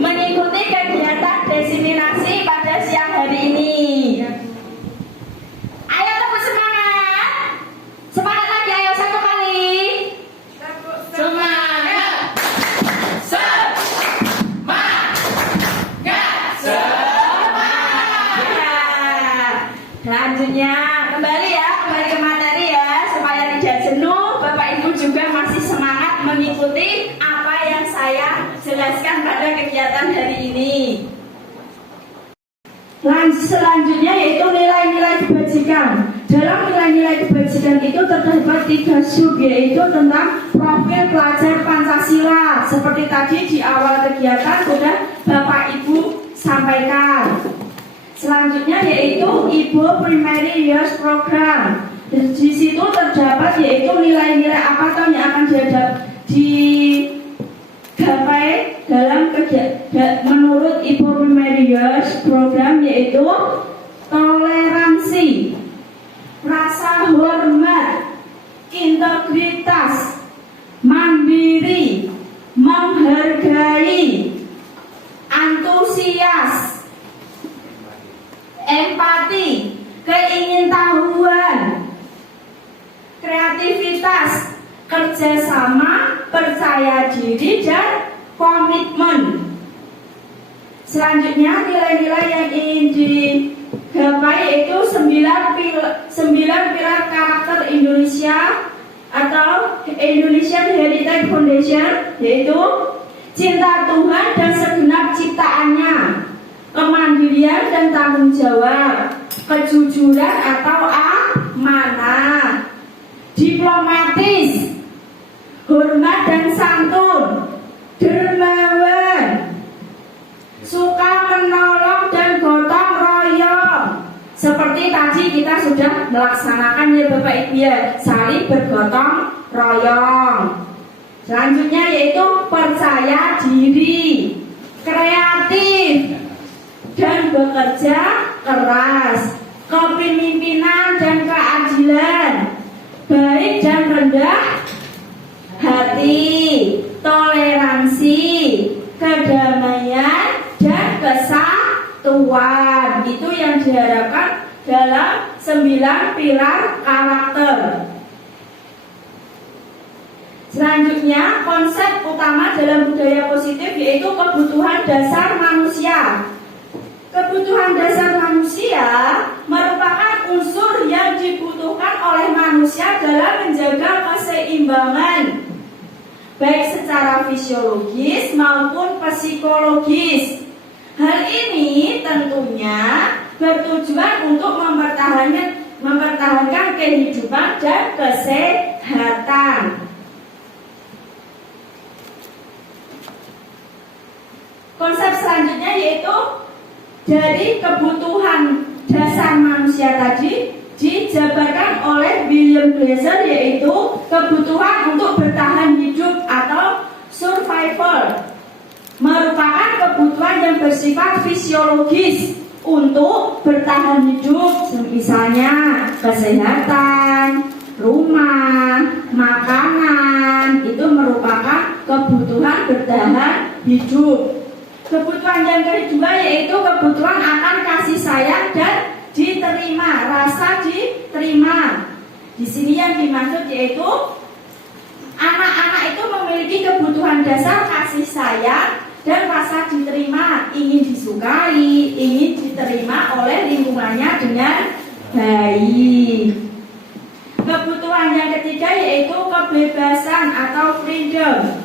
mengikuti kegiatan desiminasi pada siang hari ini. Ayo tepuk semangat. Semangat lagi, ayo satu kali. Semangat. Ya. Selanjutnya kembali ke materi ya, supaya tidak jenuh. Bapak Ibu juga masih semangat mengikuti apa yang saya jelaskan pada kegiatan hari ini. Selanjutnya yaitu nilai-nilai kebajikan. Dalam nilai-nilai kebajikan itu terdapat 3 sub, yaitu tentang profil pelajar Pancasila. Seperti tadi di awal kegiatan sudah Bapak Ibu sampaikan. Selanjutnya yaitu Ibu Primary Years Program. Di situ terdapat yaitu nilai-nilai apa toh yang akan digapai dalam menurut Ibu Primary Years Program, yaitu toleransi, rasa hormat, integritas, mandiri, menghargai, antusias, empati, keingintahuan, kreativitas, kerjasama, percaya diri, dan komitmen. Selanjutnya nilai-nilai yang ingin digapai itu 9 pilar karakter Indonesia atau Indonesian Heritage Foundation, yaitu cinta Tuhan dan segenap ciptaannya, kemandirian dan tanggung jawab, kejujuran atau amanah, diplomatis, hormat dan santun, dermawan, suka menolong dan gotong royong. Seperti tadi kita sudah melaksanakan ya Bapak Ibu ya, saling bergotong royong. Selanjutnya yaitu percaya diri, kreatif, dan bekerja keras, kepemimpinan dan keadilan, baik dan rendah hati, toleransi, kedamaian, dan kesatuan. Itu yang diharapkan dalam 9 pilar karakter. Selanjutnya, konsep utama dalam budaya positif yaitu kebutuhan dasar manusia. Kebutuhan dasar manusia merupakan unsur yang dibutuhkan oleh manusia dalam menjaga keseimbangan, baik secara fisiologis maupun psikologis. Hal ini tentunya bertujuan untuk mempertahankan kehidupan dan kesehatan. Konsep selanjutnya yaitu dari kebutuhan dasar manusia tadi dijabarkan oleh William Glasser, yaitu kebutuhan untuk bertahan hidup atau survival, merupakan kebutuhan yang bersifat fisiologis untuk bertahan hidup, misalnya kesehatan, rumah, makanan, itu merupakan kebutuhan bertahan hidup. Kebutuhan yang kedua yaitu kebutuhan akan kasih sayang dan diterima, rasa diterima. Di sini yang dimaksud yaitu anak-anak itu memiliki kebutuhan dasar kasih sayang dan rasa diterima, ingin disukai, ingin diterima oleh lingkungannya dengan baik. Kebutuhan yang ketiga yaitu kebebasan atau freedom.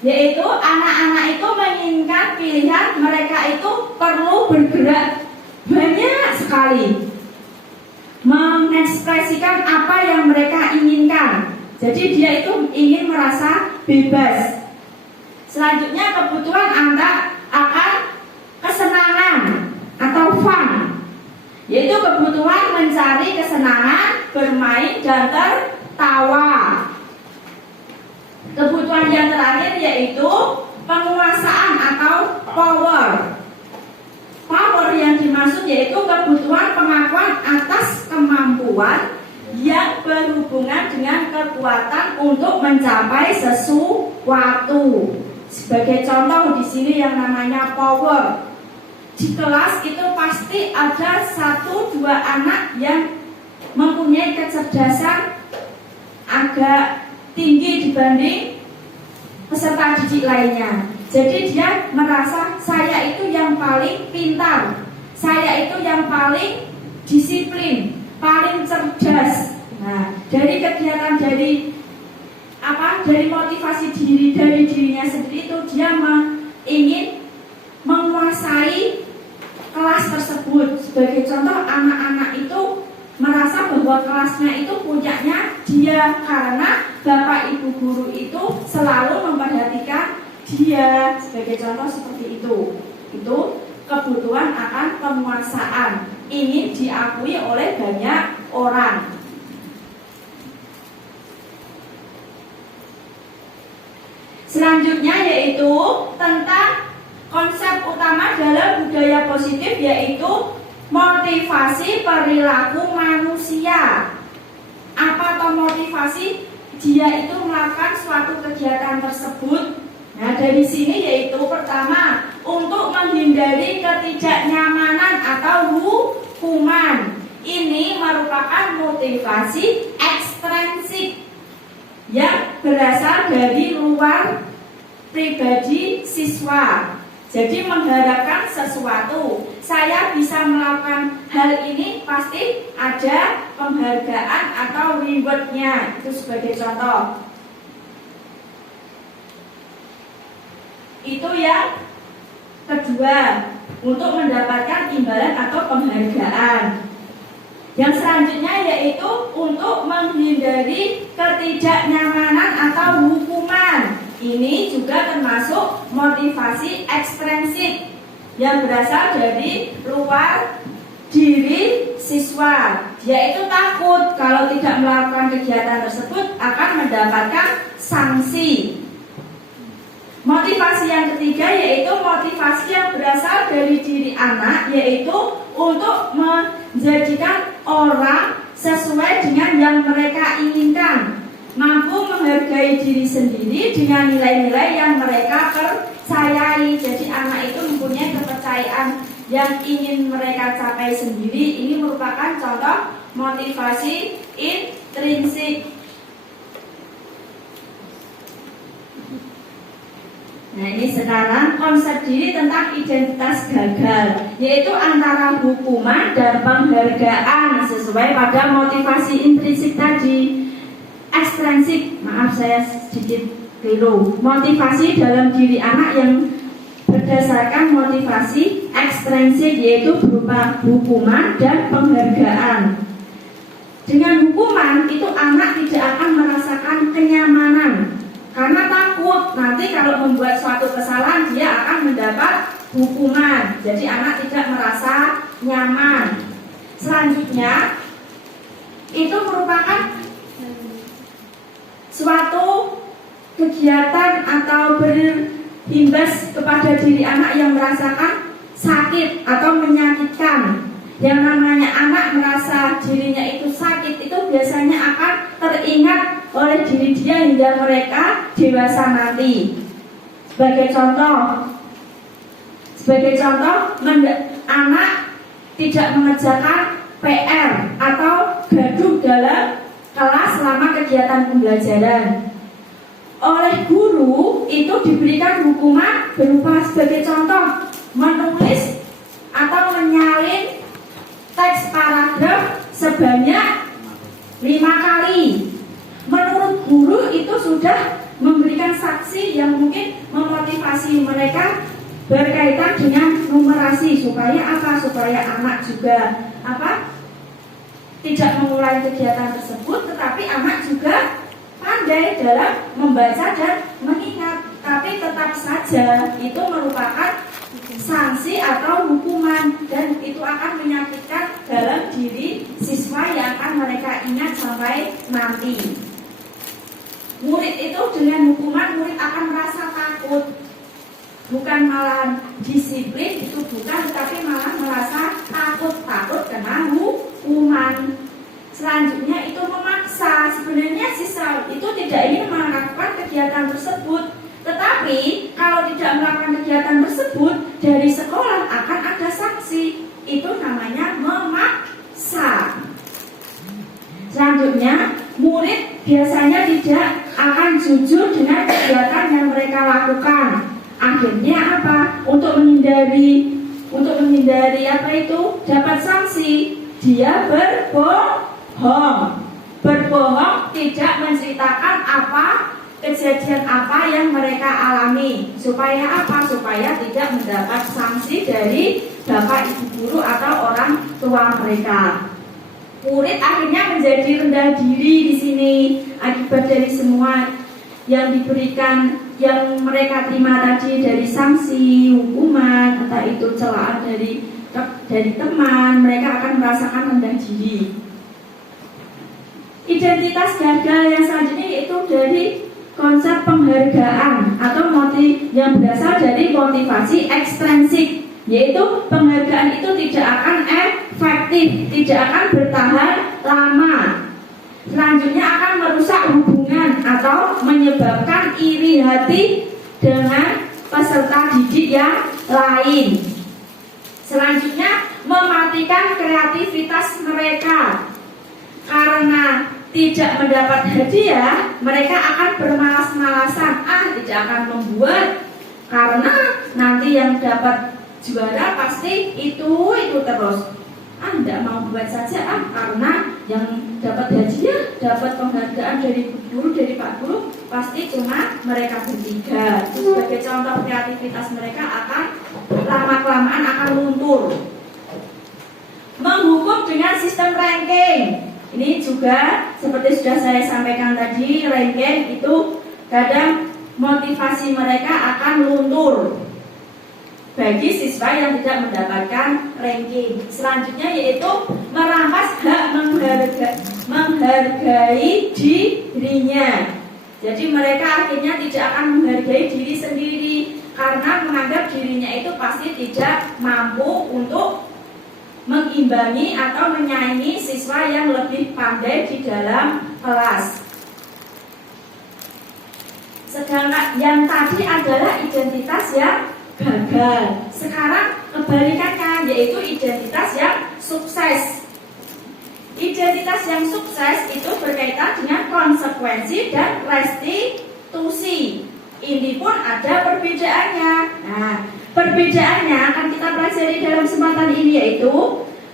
yaitu anak-anak itu menginginkan pilihan, mereka itu perlu bergerak banyak sekali, mengekspresikan apa yang mereka inginkan. Jadi dia itu ingin merasa bebas. Selanjutnya kebutuhan akan kesenangan atau fun, yaitu kebutuhan mencari kesenangan, bermain dan tertawa. Kebutuhan yang terakhir yaitu penguasaan atau power. Power yang dimaksud yaitu kebutuhan pengakuan atas kemampuan yang berhubungan dengan kekuatan untuk mencapai sesuatu. Sebagai contoh di sini yang namanya power. Di kelas itu pasti ada 1-2 anak yang mempunyai kecerdasan agak tinggi dibanding peserta didik lainnya. Jadi dia merasa saya itu yang paling pintar, saya itu yang paling disiplin, paling cerdas. Nah, dari kegiatan dari motivasi dari dirinya sendiri itu dia ingin menguasai kelas tersebut. Sebagai contoh, anak-anak itu merasa bahwa kelasnya itu punyanya dia karena bapak ibu guru itu selalu memperhatikan dia. Sebagai contoh seperti itu kebutuhan akan penguasaan, ingin diakui oleh banyak orang. Selanjutnya yaitu tentang konsep utama dalam budaya positif, yaitu motivasi perilaku manusia. Apa atau motivasi dia itu melakukan suatu kegiatan tersebut? Nah, dari sini yaitu pertama, untuk menghindari ketidaknyamanan atau hukuman. Ini merupakan motivasi ekstrinsik yang berasal dari luar pribadi siswa. Jadi mengharapkan sesuatu, saya bisa melakukan hal ini pasti ada penghargaan atau rewardnya. Itu sebagai contoh. Itu yang kedua, untuk mendapatkan imbalan atau penghargaan. Yang selanjutnya yaitu untuk menghindari ketidaknyamanan atau hukuman. Ini juga termasuk motivasi ekstrinsik yang berasal dari luar diri siswa. Dia itu takut kalau tidak melakukan kegiatan tersebut akan mendapatkan sanksi. Motivasi yang ketiga yaitu motivasi yang berasal dari diri anak, yaitu untuk menjadikan orang sesuai dengan yang mereka inginkan, mampu menghargai diri sendiri dengan nilai-nilai yang mereka percayai. Jadi anak itu mempunyai kepercayaan yang ingin mereka capai sendiri. Ini merupakan contoh motivasi intrinsik. Nah, ini sekarang konsep diri tentang identitas gagal, yaitu antara hukuman dan penghargaan sesuai pada motivasi intrinsik tadi. Ekstrinsik, maaf saya sedikit keliru. Motivasi dalam diri anak yang berdasarkan motivasi ekstrinsik, yaitu berupa hukuman dan penghargaan. Dengan hukuman itu anak tidak akan merasakan kenyamanan karena takut nanti kalau membuat suatu kesalahan dia akan mendapat hukuman. Jadi anak tidak merasa nyaman. Selanjutnya itu merupakan suatu kegiatan atau berimbas kepada diri anak yang merasakan sakit atau menyakitkan. Yang namanya anak merasa dirinya itu sakit itu biasanya akan teringat oleh diri dia hingga mereka dewasa nanti. Sebagai contoh, anak tidak mengerjakan PR atau gaduh dalam kelas selama kegiatan pembelajaran. Oleh guru itu diberikan hukuman berupa sebagai contoh menulis atau menyalin teks paragraf sebanyak 5 kali. Menurut guru itu sudah memberikan saksi yang mungkin memotivasi mereka berkaitan dengan numerasi, supaya apa? Supaya anak juga tidak mengulangi kegiatan tersebut, tetapi anak juga pandai dalam membaca dan mengingat. Tapi tetap saja itu merupakan sanksi atau hukuman, dan itu akan menyakitkan dalam diri siswa yang akan mereka ingat sampai nanti. Murid itu dengan hukuman, murid akan merasa takut, bukan malah disiplin, itu bukan, tapi malah merasa takut kena hukuman. Selanjutnya itu memaksa. Sebenarnya siswa itu tidak ingin melakukan kegiatan tersebut, tetapi kalau tidak melakukan kegiatan tersebut dari sekolah akan ada sanksi. Itu namanya memaksa. Selanjutnya, murid biasanya tidak akan jujur dengan kegiatan yang mereka lakukan. Akhirnya apa? Untuk menghindari dapat sanksi, dia berbohong. Berbohong, tidak menceritakan kejadian apa yang mereka alami. Supaya apa? Supaya tidak mendapat sanksi dari bapak ibu guru atau orang tua mereka. Murid akhirnya menjadi rendah diri di sini akibat dari semua yang diberikan, yang mereka terima tadi, dari sanksi, hukuman, entah itu celaan dari teman. Mereka akan merasakan rendah diri. Identitas gagal yang selanjutnya yaitu dari konsep penghargaan atau yang berasal dari motivasi ekstrinsik, yaitu penghargaan itu tidak akan efektif, tidak akan bertahan lama. Selanjutnya akan merusak hubungan atau menyebabkan iri hati dengan peserta didik yang lain. Selanjutnya mematikan kreativitas mereka. Karena tidak mendapat hadiah, mereka akan bermalas-malasan, tidak akan membuat, karena nanti yang dapat juara pasti itu terus. Tidak mau buat saja, karena yang dapat hadiah, dapat penghargaan dari guru, dari Pak Guru, pasti cuma mereka bertiga. Sebagai contoh, kreativitas mereka akan lama-kelamaan akan luntur. Menghukum dengan sistem ranking. Ini juga seperti sudah saya sampaikan tadi, ranking itu kadang motivasi mereka akan luntur bagi siswa yang tidak mendapatkan ranking. Selanjutnya yaitu merampas hak menghargai dirinya. Jadi mereka akhirnya tidak akan menghargai diri sendiri karena menganggap dirinya itu pasti tidak mampu untuk mengimbangi atau menyaingi siswa yang lebih pandai di dalam kelas. Sedangkan yang tadi adalah identitas yang gagal. Sekarang kebalikannya, yaitu identitas yang sukses. Identitas yang sukses itu berkaitan dengan konsekuensi dan restitusi. Ini pun ada perbedaannya. Nah, perbedaannya akan kita pelajari dalam kesempatan ini, yaitu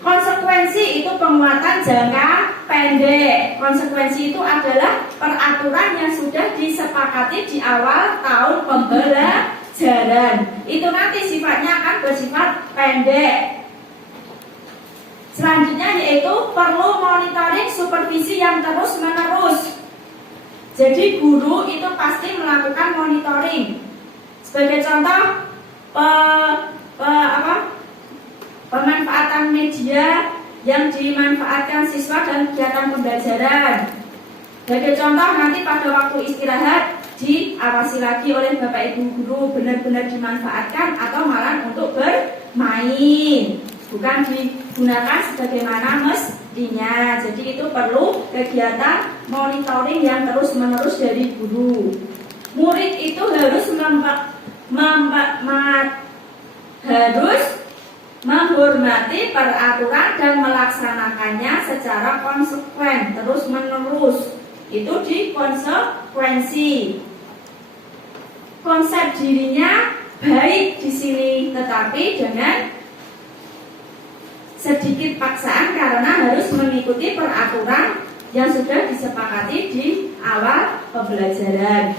konsekuensi itu penguatan jangka pendek. Konsekuensi itu adalah peraturan yang sudah disepakati di awal tahun pembelajaran. Itu nanti sifatnya akan bersifat pendek. Selanjutnya yaitu perlu monitoring supervisi yang terus-menerus. Jadi guru itu pasti melakukan monitoring. Sebagai contoh, pemanfaatan media yang dimanfaatkan siswa dalam kegiatan pembelajaran. Sebagai contoh, nanti pada waktu istirahat diawasi lagi oleh Bapak Ibu guru, benar-benar dimanfaatkan atau malah untuk bermain, bukan digunakan sebagaimana mestinya. Jadi itu perlu kegiatan monitoring yang terus-menerus dari guru. Murid itu harus menghormati peraturan dan melaksanakannya secara konsekuen, terus-menerus. Itu di konsekuensi. Konsep dirinya baik di sini, tetapi dengan sedikit paksaan karena harus mengikuti peraturan yang sudah disepakati di awal pembelajaran.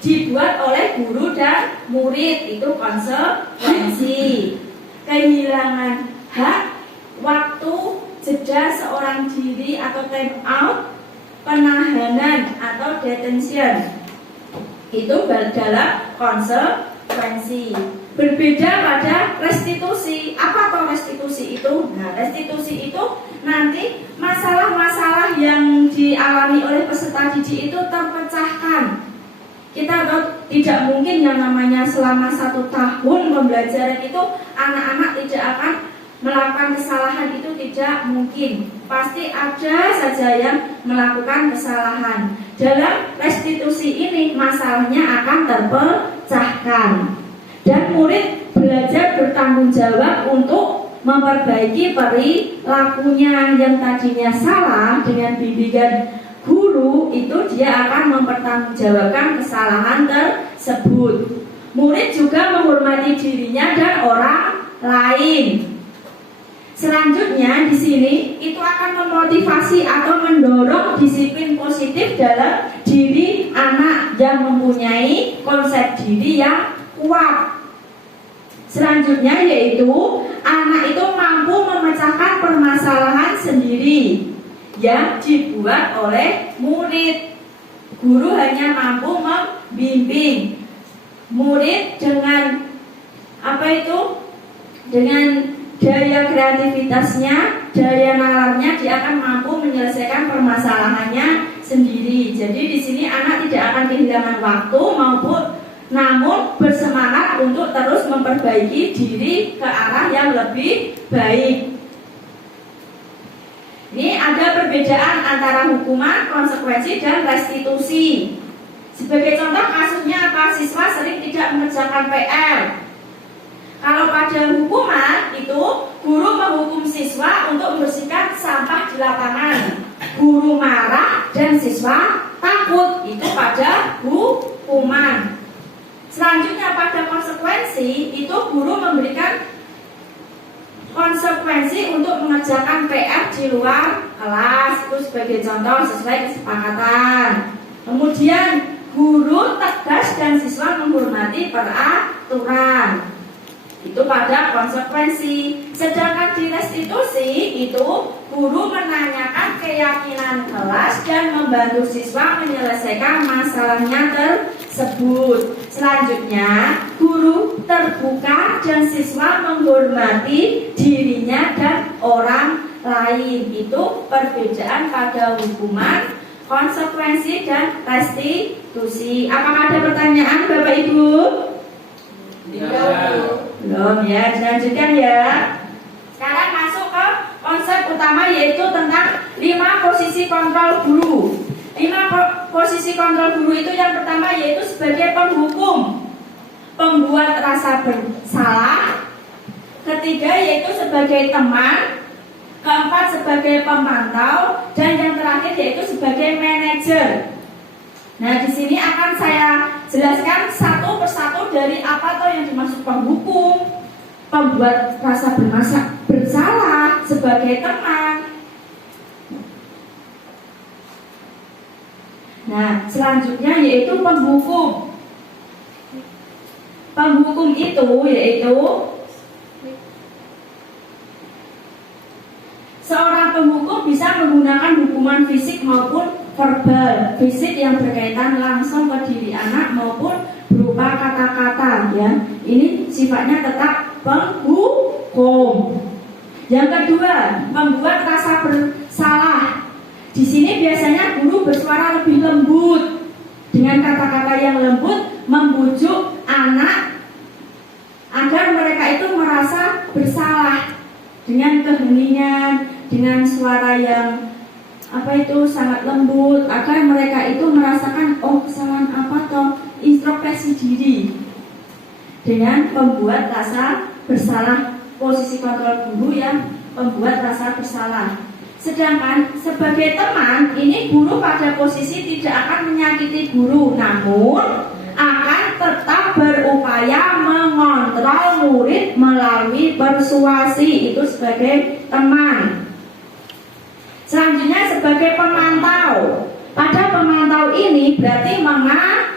dibuat oleh guru dan murid, itu konsekuensi. Kehilangan hak, waktu, jeda seorang diri atau time out, penahanan atau detention, itu dalam konsekuensi. Berbeda pada restitusi. Apa toh restitusi itu? Nah, restitusi itu nanti masalah-masalah yang dialami oleh peserta didik itu terpecahkan. Kita tahu tidak mungkin yang namanya selama 1 tahun pembelajaran itu anak-anak tidak akan melakukan kesalahan, itu tidak mungkin. Pasti ada saja yang melakukan kesalahan. Dalam restitusi ini masalahnya akan terpecahkan. Dan murid belajar bertanggung jawab untuk memperbaiki perilakunya. Yang tadinya salah, dengan bimbingan guru itu dia akan mempertanggungjawabkan kesalahan tersebut. Murid juga menghormati dirinya dan orang lain. Selanjutnya di sini itu akan memotivasi atau mendorong disiplin positif dalam diri anak yang mempunyai konsep diri yang kuat. Selanjutnya yaitu anak itu mampu memecahkan permasalahan sendiri yang dibuat oleh murid. Guru hanya mampu membimbing. Murid dengan dengan daya kreativitasnya, daya nalarnya, dia akan mampu menyelesaikan permasalahannya sendiri. Jadi di sini anak tidak akan kehilangan waktu namun bersemangat untuk terus memperbaiki diri ke arah yang lebih baik. Ini ada perbedaan antara hukuman, konsekuensi, dan restitusi. Sebagai contoh kasusnya apa? Siswa sering tidak mengerjakan PR. Kalau pada hukuman itu guru menghukum siswa untuk membersihkan sampah di lapangan. Guru marah dan siswa takut, itu pada hukuman. Selanjutnya pada konsekuensi itu guru memberikan konsekuensi untuk mengerjakan PR di luar kelas, itu sebagai contoh sesuai kesepakatan. Kemudian guru tegas dan siswa menghormati peraturan, itu pada konsekuensi. Sedangkan di restitusi itu guru menanyakan keyakinan kelas dan membantu siswa menyelesaikan masalahnya tersebut. Selanjutnya guru terbuka dan siswa menghormati dirinya dan orang lain. Itu perbedaan pada hukuman, konsekuensi, dan restitusi. Apakah ada pertanyaan Bapak Ibu? Belum ya, dilanjutkan ya. Sekarang masuk ke konsep utama, yaitu tentang 5 posisi kontrol guru. 5 posisi kontrol guru itu yang pertama yaitu sebagai penghukum, pembuat rasa bersalah. Ketiga yaitu sebagai teman. Keempat sebagai pemantau, dan yang terakhir yaitu sebagai manajer. Nah, di sini akan saya jelaskan satu persatu dari apa toh yang dimaksud penghukum, pembuat rasa bersalah, sebagai teman. Nah, selanjutnya yaitu penghukum. Penghukum itu yaitu seorang penghukum bisa menggunakan hukuman fisik maupun verbal. Fisik yang berkaitan langsung ke diri anak maupun berupa kata-kata ya. Ini sifatnya tetap penghukum. Yang kedua, membuat rasa bersalah. Di sini biasanya guru bersuara lebih lembut, dengan kata-kata yang lembut membujuk anak agar mereka itu merasa bersalah, dengan keheningan, dengan suara yang sangat lembut, agar mereka itu merasakan kesalahan apa toh, introspeksi diri. Dengan membuat rasa bersalah, posisi kontrol guru yang membuat rasa bersalah. Sedangkan sebagai teman, ini guru pada posisi tidak akan menyakiti guru, namun akan tetap berupaya mengontrol murid melalui persuasi, itu sebagai teman. Selanjutnya sebagai pemantau. Pada pemantau ini berarti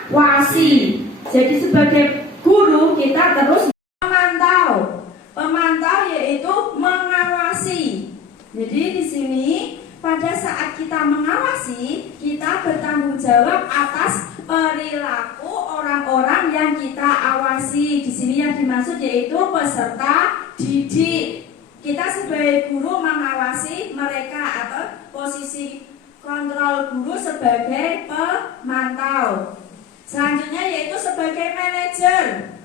mengawasi. Jadi sebagai guru kita terus memantau. Pemantau yaitu mengawasi. Jadi di sini pada saat kita mengawasi, kita bertanggung jawab atas perilaku orang-orang yang kita awasi. Di sini yang dimaksud yaitu peserta didik. Kita sebagai guru mengawasi mereka atau posisi kontrol guru sebagai pemantau. Selanjutnya yaitu sebagai manajer.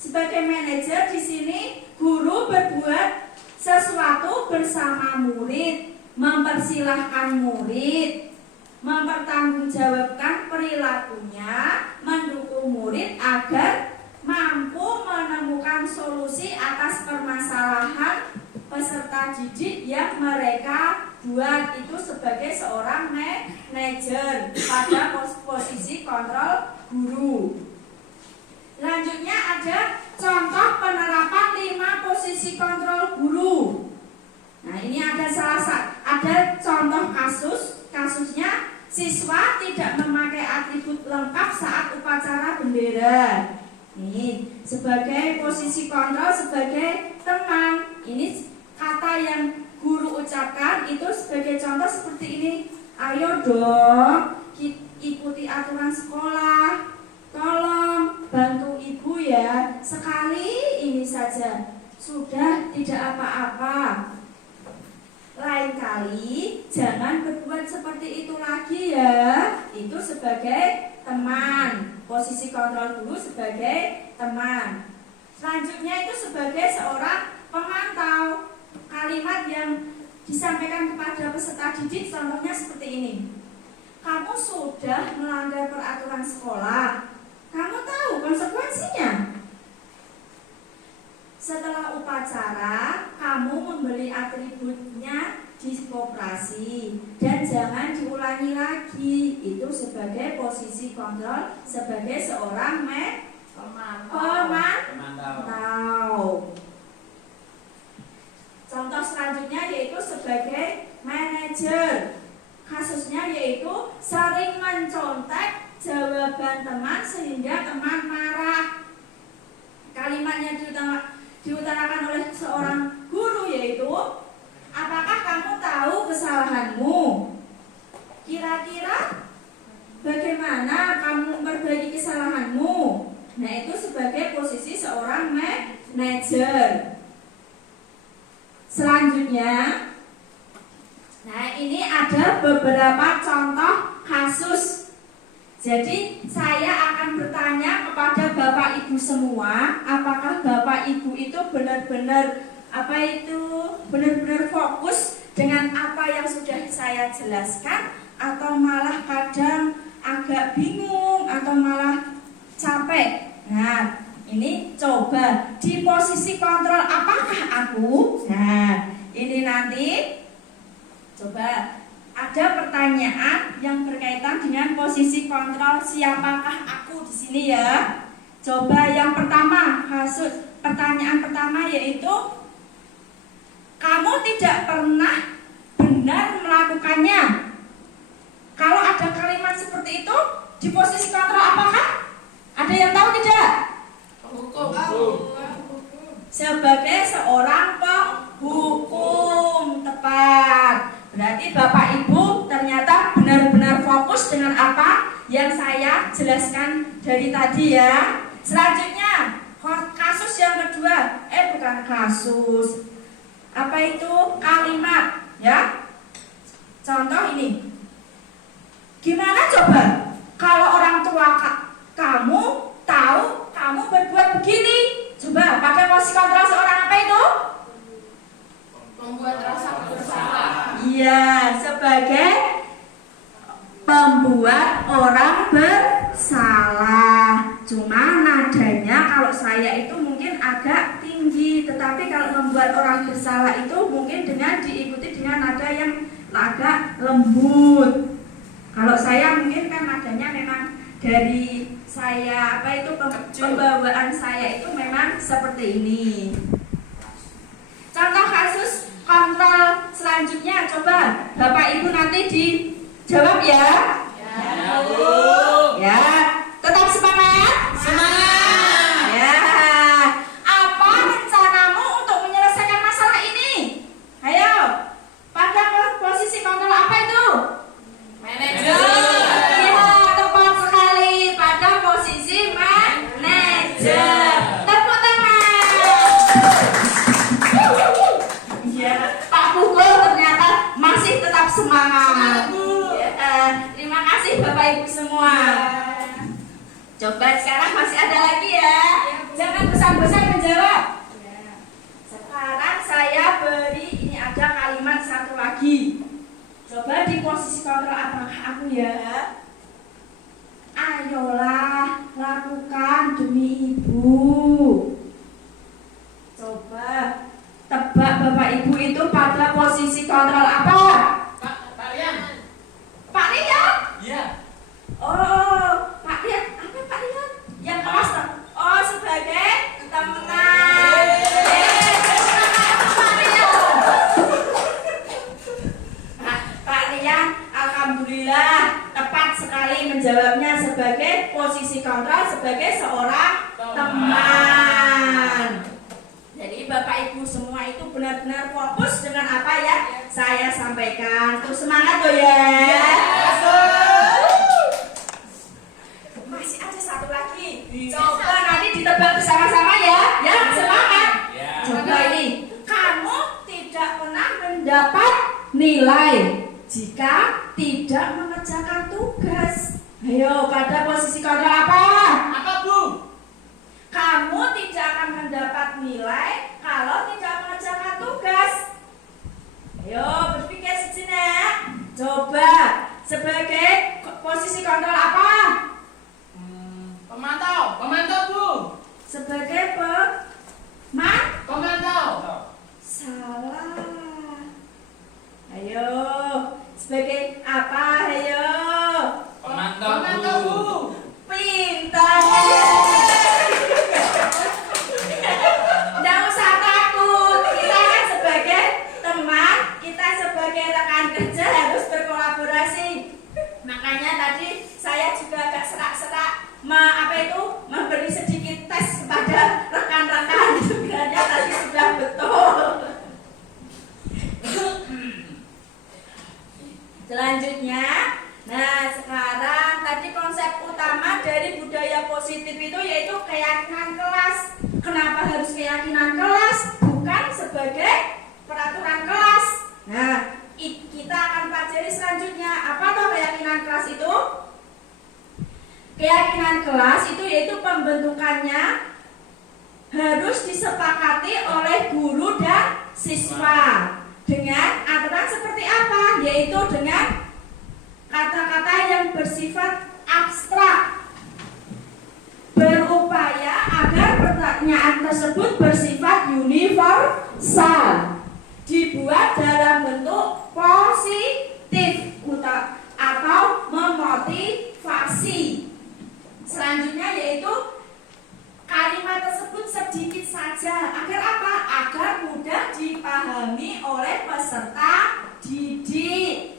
Sebagai manajer di sini guru berbuat sesuatu bersama murid, mempersilahkan murid, mempertanggungjawabkan perilakunya, mendukung murid agar mampu menemukan solusi atas permasalahan peserta didik yang mereka buat. Itu sebagai seorang manajer pada posisi kontrol guru. Selanjutnya ada contoh penerapan 5 posisi kontrol guru. Nah, ini ada contoh kasusnya siswa tidak memakai atribut lengkap saat upacara bendera. Ini sebagai posisi kontrol sebagai teman. Ini kata yang guru ucapkan itu sebagai contoh seperti ini. Ayo dong, ikuti aturan sekolah. Tolong bantu ibu ya. Sekali ini saja. Sudah, tidak apa-apa. Lain kali jangan berbuat seperti itu lagi ya. Itu sebagai teman. Posisi kontrol guru sebagai teman. Selanjutnya itu sebagai seorang pemantau. Kalimat yang disampaikan kepada peserta didik contohnya seperti ini. Kamu sudah melanggar peraturan sekolah. Kamu tahu konsekuensinya. Setelah upacara, kamu membeli atributnya di koperasi dan jangan diulangi lagi. Itu sebagai posisi kontrol sebagai seorang pemantau. Contoh selanjutnya yaitu sebagai manajer. Kasusnya yaitu sering mencontek jawaban teman sehingga teman marah. Kalimatnya diutarakan oleh seorang guru yaitu, apakah kamu tahu kesalahanmu? Kira-kira bagaimana kamu memperbaiki kesalahanmu? Nah, itu sebagai posisi seorang manajer. Selanjutnya, nah ini ada beberapa contoh kasus. Jadi saya akan bertanya kepada Bapak Ibu semua, apakah Bapak Ibu itu benar-benar benar-benar fokus dengan apa yang sudah saya jelaskan, atau malah kadang agak bingung atau malah capek. Nah, ini coba di posisi kontrol apakah aku? Nah, ini nanti coba ada pertanyaan yang berkaitan dengan posisi kontrol siapakah aku di sini ya. Coba yang pertama, pertanyaan pertama yaitu kamu tidak pernah benar melakukannya. Kalau ada kalimat seperti itu di posisi kontrol apakah? Ada yang tahu tidak? Sebagai seorang penghukum, tepat. Berarti Bapak Ibu ternyata benar-benar fokus dengan apa yang saya jelaskan dari tadi ya. Selanjutnya kasus yang kedua, bukan kasus. Apa itu? Kalimat ya. Contoh ini. Gimana coba kalau orang tua kamu tahu kamu berbuat begini? Coba pakai posisi kontrol seorang apa itu? Membuat rasa bersalah. Iya, sebagai pembuat orang bersalah. Cuma nadanya kalau saya itu mungkin agak tinggi, tetapi kalau membuat orang bersalah itu mungkin dengan diikuti dengan nada yang agak lembut. Kalau saya mungkin kan nadanya memang dari saya pembawaan saya itu memang seperti ini. Contoh kasus kontrol selanjutnya, coba Bapak Ibu nanti dijawab ya. Ya, Bu. Ya, Coba sekarang masih ada lagi ya. Jangan bosan-bosan menjawab. Sekarang saya beri ini ada kalimat satu lagi. Coba di posisi kontrol apakah aku ya? Ayolah lakukan demi ibu. Coba tebak Bapak Ibu itu pada posisi kontrol apa? Pak Rian. Pak Rian? Iya. Oh, Pak Rian, apa Pak Rian? Yang kelas oh sebagai teman. Pak Rian. Pak Rian, alhamdulillah tepat sekali menjawabnya sebagai posisi kontrol sebagai seorang teman. Jadi Bapak Ibu semua itu benar-benar fokus dengan apa ya saya sampaikan. Terus semangat loh ya. Masih ada satu lagi. Coba nanti ditebak bersama-sama ya. Ya, semangat. Coba ini. Kamu tidak pernah mendapat nilai jika tidak mengerjakan tugas. Ayo, pada posisi kontrol apa? Apa Bu? Kamu tidak akan mendapat nilai kalau tidak mengerjakan tugas. Ayo, berpikir sejenak. Coba, sebagai posisi kontrol apa? Pemantau Bu. Sebagai Pemantau. salah. Ayo, sebagai apa? Ayo. Pemantau Bu. Pintar. Jangan usah takut. Kita kan sebagai teman, kita sebagai rekan kerja harus berkolaborasi. Makanya tadi saya juga agak serak-serak memberi sedikit tes kepada rekan-rekan. Sebenarnya tadi sudah betul. Selanjutnya, nah sekarang tadi konsep utama dari budaya positif itu yaitu keyakinan kelas. Kenapa harus keyakinan kelas? Bukan sebagai peraturan kelas. Nah, kita akan pelajari selanjutnya. Apa tuh keyakinan kelas itu? Keyakinan kelas itu yaitu pembentukannya harus disepakati oleh guru dan siswa dengan aturan seperti apa? Yaitu dengan kata-kata yang bersifat abstrak, berupaya agar pertanyaan tersebut bersifat universal, dibuat dalam bentuk positif atau memotivasi. Selanjutnya yaitu kalimat tersebut sedikit saja agar apa? Agar mudah dipahami oleh peserta didik.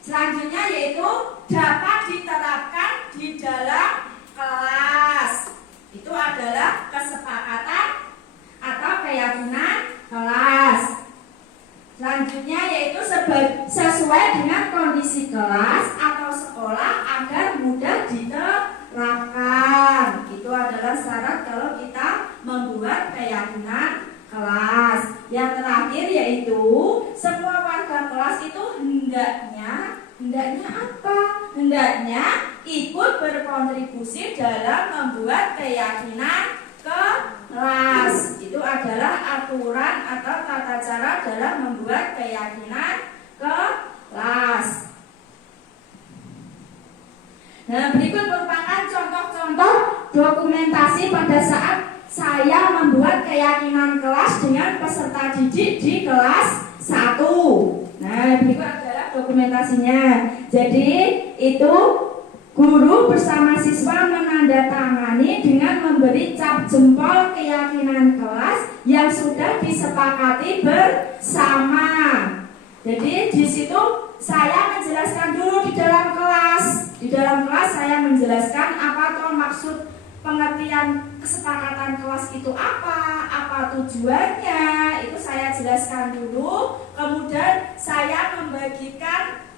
Selanjutnya yaitu dapat diterapkan di dalam kelas. Itu adalah kesepakatan atau keyakinan kelas. Selanjutnya yaitu sesuai dengan kondisi kelas atau sekolah agar mudah diterapkan. Itu adalah syarat kalau kita membuat keyakinan kelas. Yang terakhir yaitu semua warga kelas itu hendaknya apa? Hendaknya ikut berkontribusi dalam membuat keyakinan kelas. Itu adalah aturan atau tata cara dalam membuat keyakinan kelas. Nah, berikut merupakan contoh-contoh dokumentasi pada saat saya membuat keyakinan kelas dengan peserta didik di kelas 1. Nah, berikut adalah dokumentasinya. Jadi, itu guru bersama siswa menandatangani dengan memberi cap jempol keyakinan kelas yang sudah disepakati bersama. Jadi di situ saya menjelaskan dulu di dalam kelas. Di dalam kelas saya menjelaskan apa tuh maksud pengertian kesepakatan kelas itu apa tujuannya, itu saya jelaskan dulu. Kemudian saya membagikan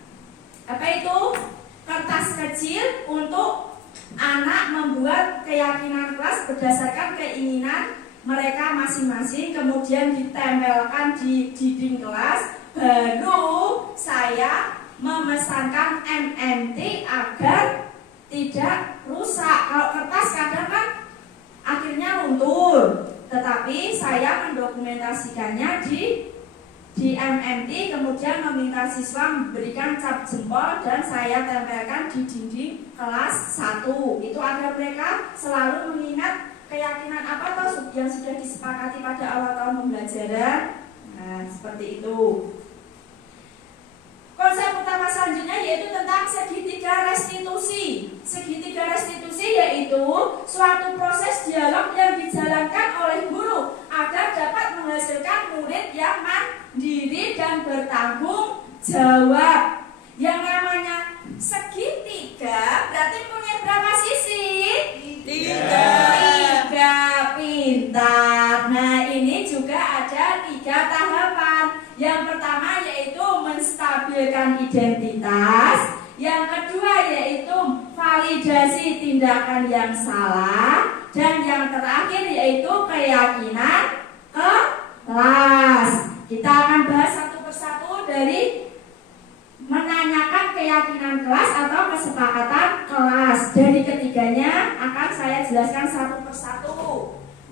kertas kecil untuk anak membuat keyakinan kelas berdasarkan keinginan mereka masing-masing, kemudian ditempelkan di dinding kelas. Baru saya memesankan MNT agar tidak rusak. Kalau kertas kadang kan akhirnya luntur, tetapi saya mendokumentasikannya di MMT, kemudian meminta siswa memberikan cap jempol dan saya tempelkan di dinding kelas 1. Itu agar mereka selalu mengingat keyakinan apa toh yang sudah disepakati pada awal tahun pembelajaran. Nah, seperti itu. Konsep utama selanjutnya yaitu tentang segitiga restitusi. Segitiga restitusi yaitu suatu proses dialog yang dijalankan oleh guru agar dapat menghasilkan murid yang mandiri dan bertanggung jawab. Yang namanya segitiga berarti punya berapa sisi? 3. Pintar. Nah, ini juga ada 3 tahapan. Yang pertama yaitu menstabilkan identitas. Yang kedua yaitu validasi tindakan yang salah. Dan yang terakhir yaitu keyakinan kelas. Kita akan bahas satu persatu dari menanyakan keyakinan kelas atau kesepakatan kelas. Dari ketiganya akan saya jelaskan satu persatu.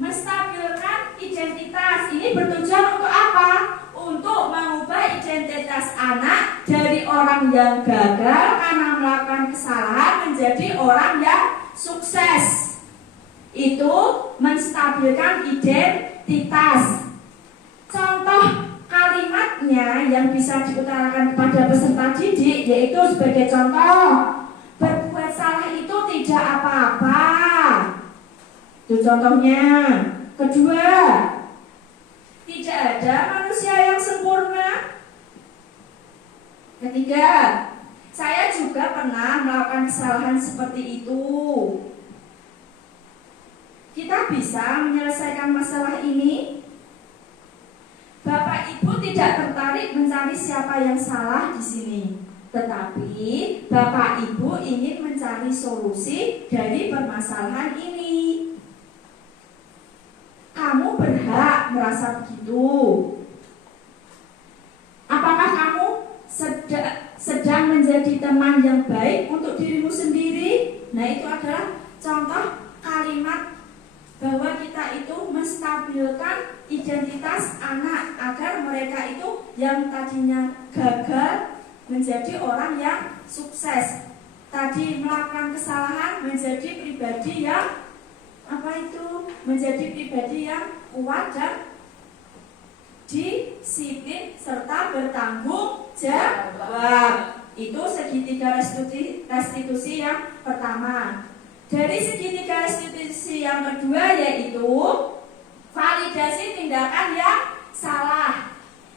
Menstabilkan identitas ini bertujuan untuk apa? Untuk mengubah identitas anak dari orang yang gagal karena melakukan kesalahan menjadi orang yang sukses. Itu menstabilkan identitas. Contoh kalimatnya yang bisa diutarakan kepada peserta didik yaitu sebagai contoh, berbuat salah itu tidak apa-apa. Itu contohnya. Kedua, tidak ada manusia yang sempurna. Ketiga, saya juga pernah melakukan kesalahan seperti itu. Kita bisa menyelesaikan masalah ini. Bapak Ibu tidak tertarik mencari siapa yang salah di sini, tetapi Bapak Ibu ingin mencari solusi dari permasalahan ini. Kamu berhak merasa begitu. Apakah kamu sedang menjadi teman yang baik untuk dirimu sendiri? Nah, itu adalah contoh kalimat bahwa kita itu menstabilkan identitas anak agar mereka itu yang tadinya gagal menjadi orang yang sukses. Tadi melakukan kesalahan menjadi pribadi yang menjadi pribadi yang kuat dan disiplin serta bertanggung jawab. Itu segitiga restitusi yang pertama. Dari segitiga restitusi yang kedua yaitu validasi tindakan yang salah.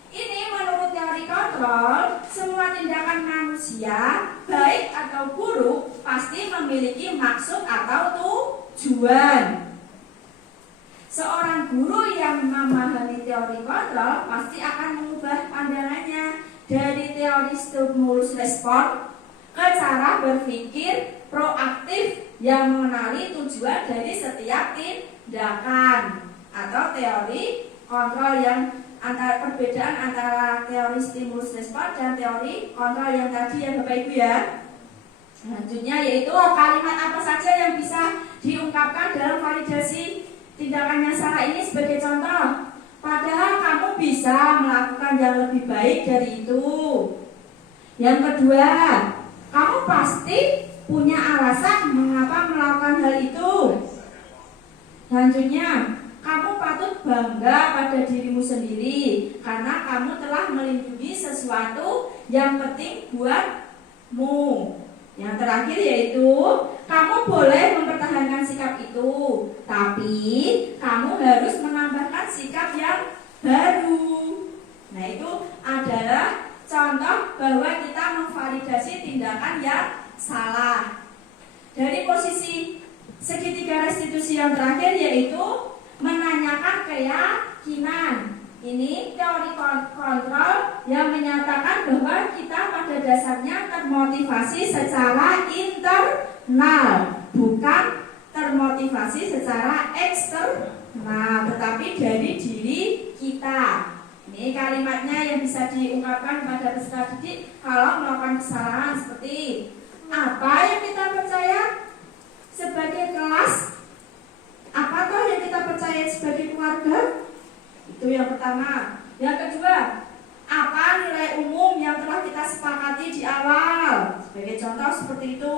Ini menurut teori kontrol, semua tindakan manusia, baik atau buruk, pasti memiliki maksud atau tujuan. Seorang guru yang memahami teori kontrol pasti akan mengubah pandangannya dari teori stimulus respon ke cara berpikir proaktif yang mengenali tujuan dari setiap tindakan, atau teori kontrol yang perbedaan antara teori stimulus respon dan teori kontrol yang tadi ya Bapak Ibu ya. Selanjutnya yaitu kalimat apa saja yang bisa diungkapkan dalam validasi tindakan yang salah ini sebagai contoh. Padahal kamu bisa melakukan yang lebih baik dari itu. Yang kedua, kamu pasti punya alasan mengapa melakukan hal itu. Selanjutnya, kamu patut bangga pada dirimu sendiri karena kamu telah melindungi sesuatu yang penting buatmu. Yang terakhir yaitu kamu boleh mempertahankan sikap itu, tapi kamu harus menambahkan sikap yang baru. Nah, itu adalah contoh bahwa kita memvalidasi tindakan yang salah. Dari posisi segitiga restitusi yang terakhir yaitu menanyakan keyakinan. Ini teori kontrol yang menyatakan bahwa kita pada dasarnya termotivasi secara internal, bukan termotivasi secara eksternal, tetapi dari diri kita. Ini kalimatnya yang bisa diungkapkan pada peserta didik kalau melakukan kesalahan seperti apa yang kita percaya sebagai kelas? Apa toh yang kita percaya sebagai keluarga? Itu yang pertama. Yang kedua, apa nilai umum yang telah kita sepakati di awal? Sebagai contoh seperti itu.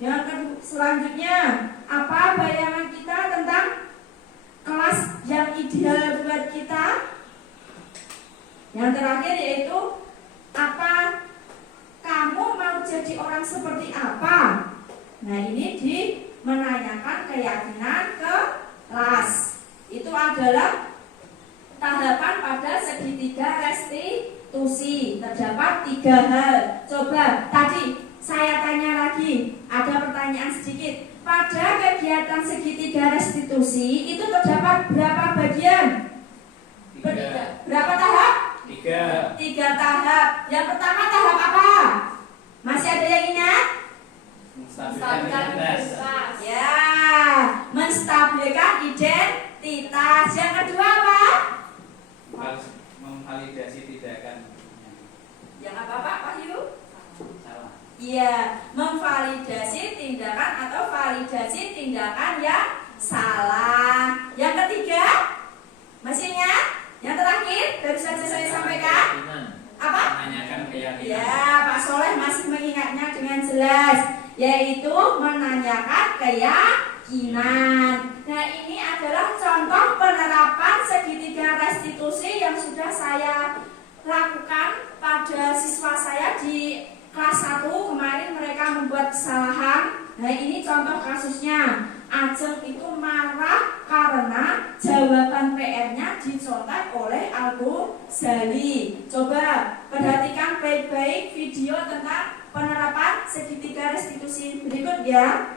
Yang selanjutnya, apa bayangan kita tentang kelas yang ideal buat kita? Yang terakhir yaitu, apa kamu mau jadi orang seperti apa? Nah, ini menanyakan keyakinan kelas. Itu adalah tahapan pada segitiga restitusi. Terdapat 3 hal. Coba tadi saya tanya lagi, ada pertanyaan sedikit. Pada kegiatan segitiga restitusi itu terdapat berapa bagian? 3. Berapa tahap? 3. 3 tahap. Yang pertama tahap apa? Masih ada yang ingat? Menstabilkan identitas. Ya, menstabilkan identitas. Yang kedua apa? Memvalidasi tindakan. Yang apa Pak Wahyu? Salah. Iya, memvalidasi tindakan atau validasi tindakan yang salah. Yang ketiga, masih ingat? Yang terakhir, baru saja saya sampaikan. Apa? Menanyakan keyakinan. Ya, Pak Soleh masih mengingatnya dengan jelas, yaitu menanyakan keyakinan. Nah, ini adalah contoh penerapan segitiga restitusi yang sudah saya lakukan pada siswa saya di kelas 1. Kemarin mereka membuat kesalahan. Nah, ini contoh kasusnya. Ajeng itu marah karena jawaban PR-nya dicontek oleh Al-Ghazali. Coba perhatikan baik-baik video tentang penerapan segitiga restitusi berikut ya.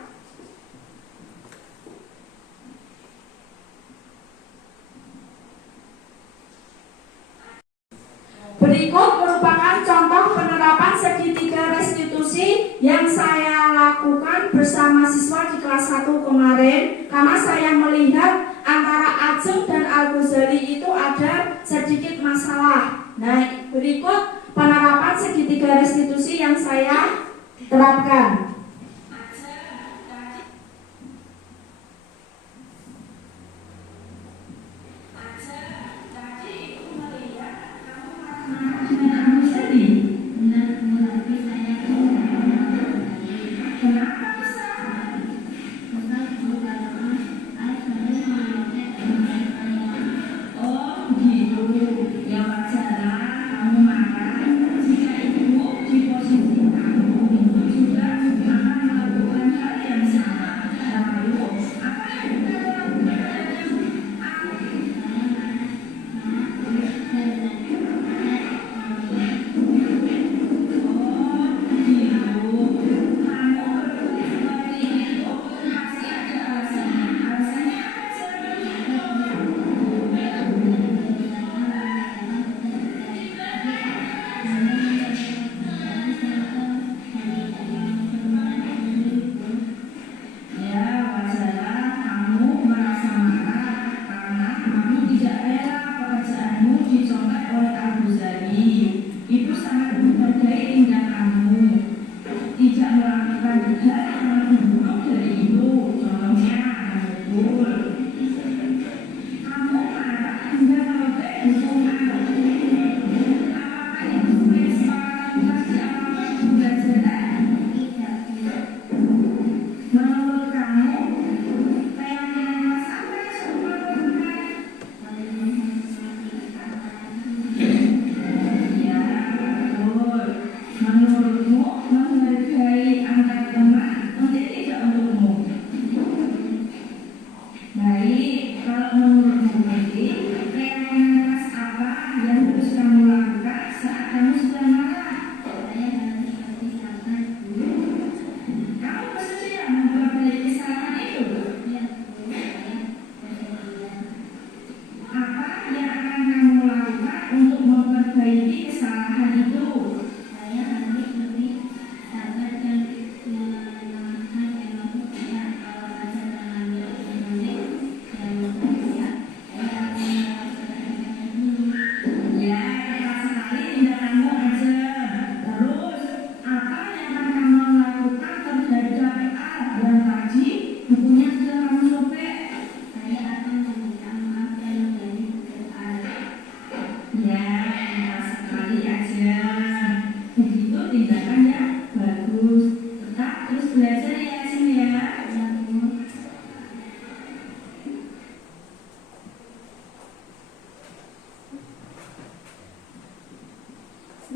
Berikut merupakan contoh penerapan segitiga restitusi yang saya lakukan bersama siswa di kelas 1 kemarin, karena saya melihat antara Ajeng dan Al-Ghazali itu ada sedikit masalah. Nah, berikut penerapan segitiga restitusi yang saya terapkan.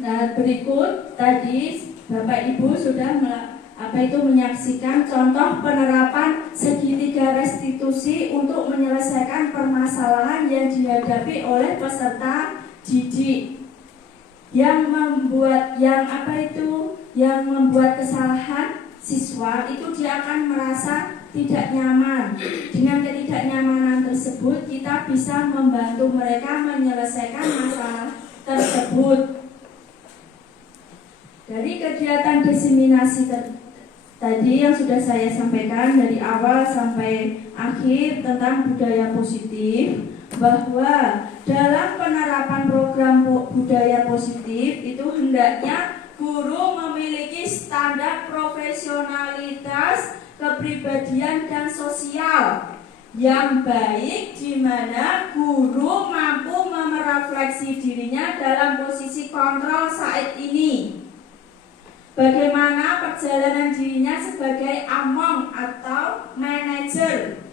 berikut tadi Bapak Ibu sudah menyaksikan contoh penerapan segitiga restitusi untuk menyelesaikan permasalahan yang dihadapi oleh peserta didik yang membuat kesalahan siswa itu dia akan merasa tidak nyaman. Dengan ketidaknyamanan tersebut kita bisa membantu mereka menyelesaikan masalah tersebut. Dari kegiatan diseminasi tadi yang sudah saya sampaikan dari awal sampai akhir tentang budaya positif, bahwa dalam penerapan program budaya positif itu hendaknya guru memiliki standar profesionalitas, kepribadian dan sosial yang baik, di mana guru mampu merefleksi dirinya dalam posisi kontrol saat ini. Bagaimana perjalanan dirinya sebagai among atau manajer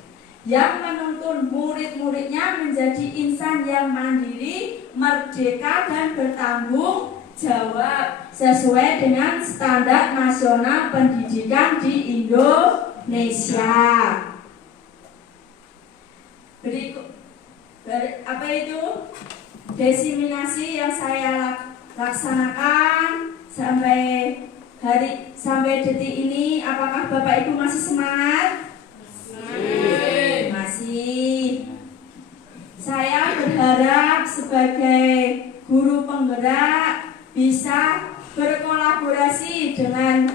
yang menuntun murid-muridnya menjadi insan yang mandiri, merdeka dan bertanggung jawab sesuai dengan standar nasional pendidikan di Indonesia. Berikut diseminasi yang saya laksanakan sampai detik ini. Apakah Bapak Ibu masih semangat? Masih. Saya berharap sebagai guru penggerak bisa berkolaborasi dengan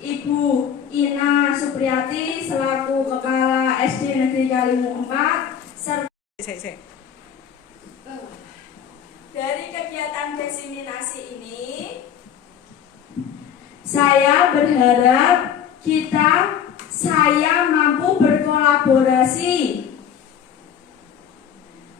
Ibu Ina Supriyati selaku Kepala SD Negeri Kaliwungu 4 serta dari kegiatan diseminasi ini. Saya berharap saya mampu berkolaborasi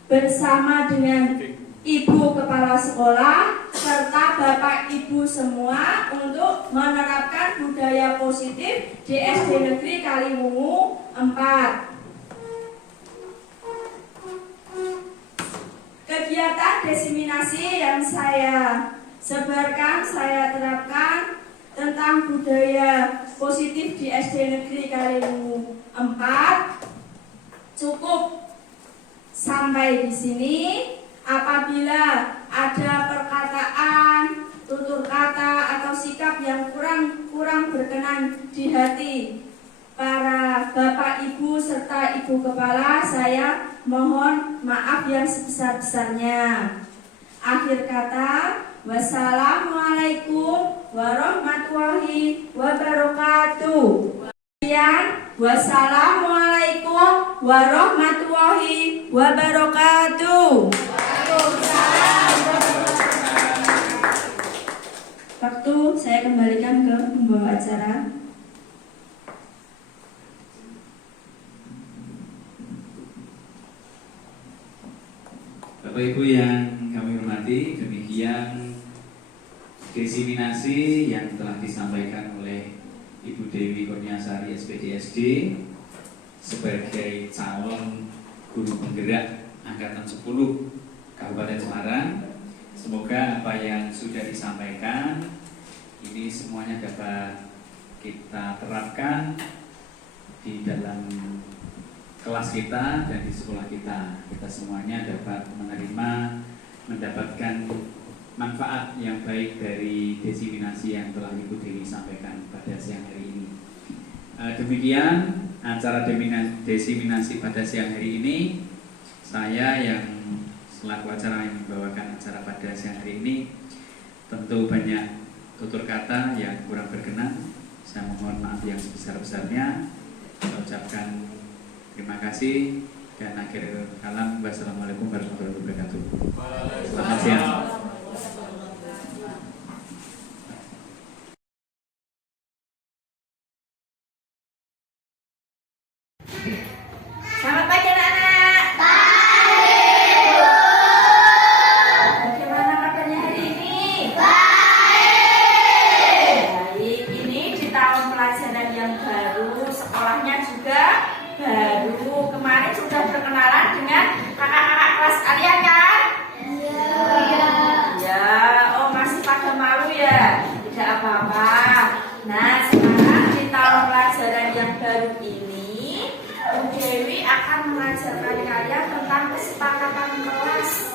bersama dengan Ibu Kepala Sekolah serta Bapak Ibu semua untuk menerapkan budaya positif di SD Negeri Kaliwungu 4. Kegiatan diseminasi yang saya sebarkan, saya terapkan tentang budaya positif di SD Negeri Kaliwungu 4 cukup sampai di sini. Apabila ada perkataan, tutur kata atau sikap yang kurang berkenan di hati para Bapak Ibu serta Ibu Kepala, saya mohon maaf yang sebesar-besarnya. Akhir kata, wassalamualaikum warahmatullahi wabarakatuh. Wassalamualaikum warahmatullahi wabarakatuh. Waktu saya kembalikan ke pembawa acara. Bapak Ibu yang kami hormati, demikian diseminasi yang telah disampaikan oleh Ibu Dewi Kurniasari SPDSD sebagai calon guru penggerak angkatan 10 Kabupaten Semarang. Semoga apa yang sudah disampaikan ini semuanya dapat kita terapkan di dalam kelas kita dan di sekolah kita. Kita semuanya dapat mendapatkan manfaat yang baik dari diseminasi yang telah Ibu Dewi sampaikan pada siang hari ini. Demikian acara diseminasi pada siang hari ini. Saya yang selaku acara yang membawakan acara pada siang hari ini tentu banyak tutur kata yang kurang berkenan. Saya mohon maaf yang sebesar-besarnya. Saya ucapkan terima kasih dan akhir kalam. Wassalamualaikum warahmatullahi wabarakatuh. Selamat siang. Selamat pagi anak-anak. Bagaimana kabarnya hari ini? Baik, ini di tahun pelajaran yang baru, sekolahnya juga baru. Kemarin sudah berkenalan dengan kakak-kakak kelas kalian kan? Iya. Ya, mengajarkan kalian tentang kesepakatan kelas.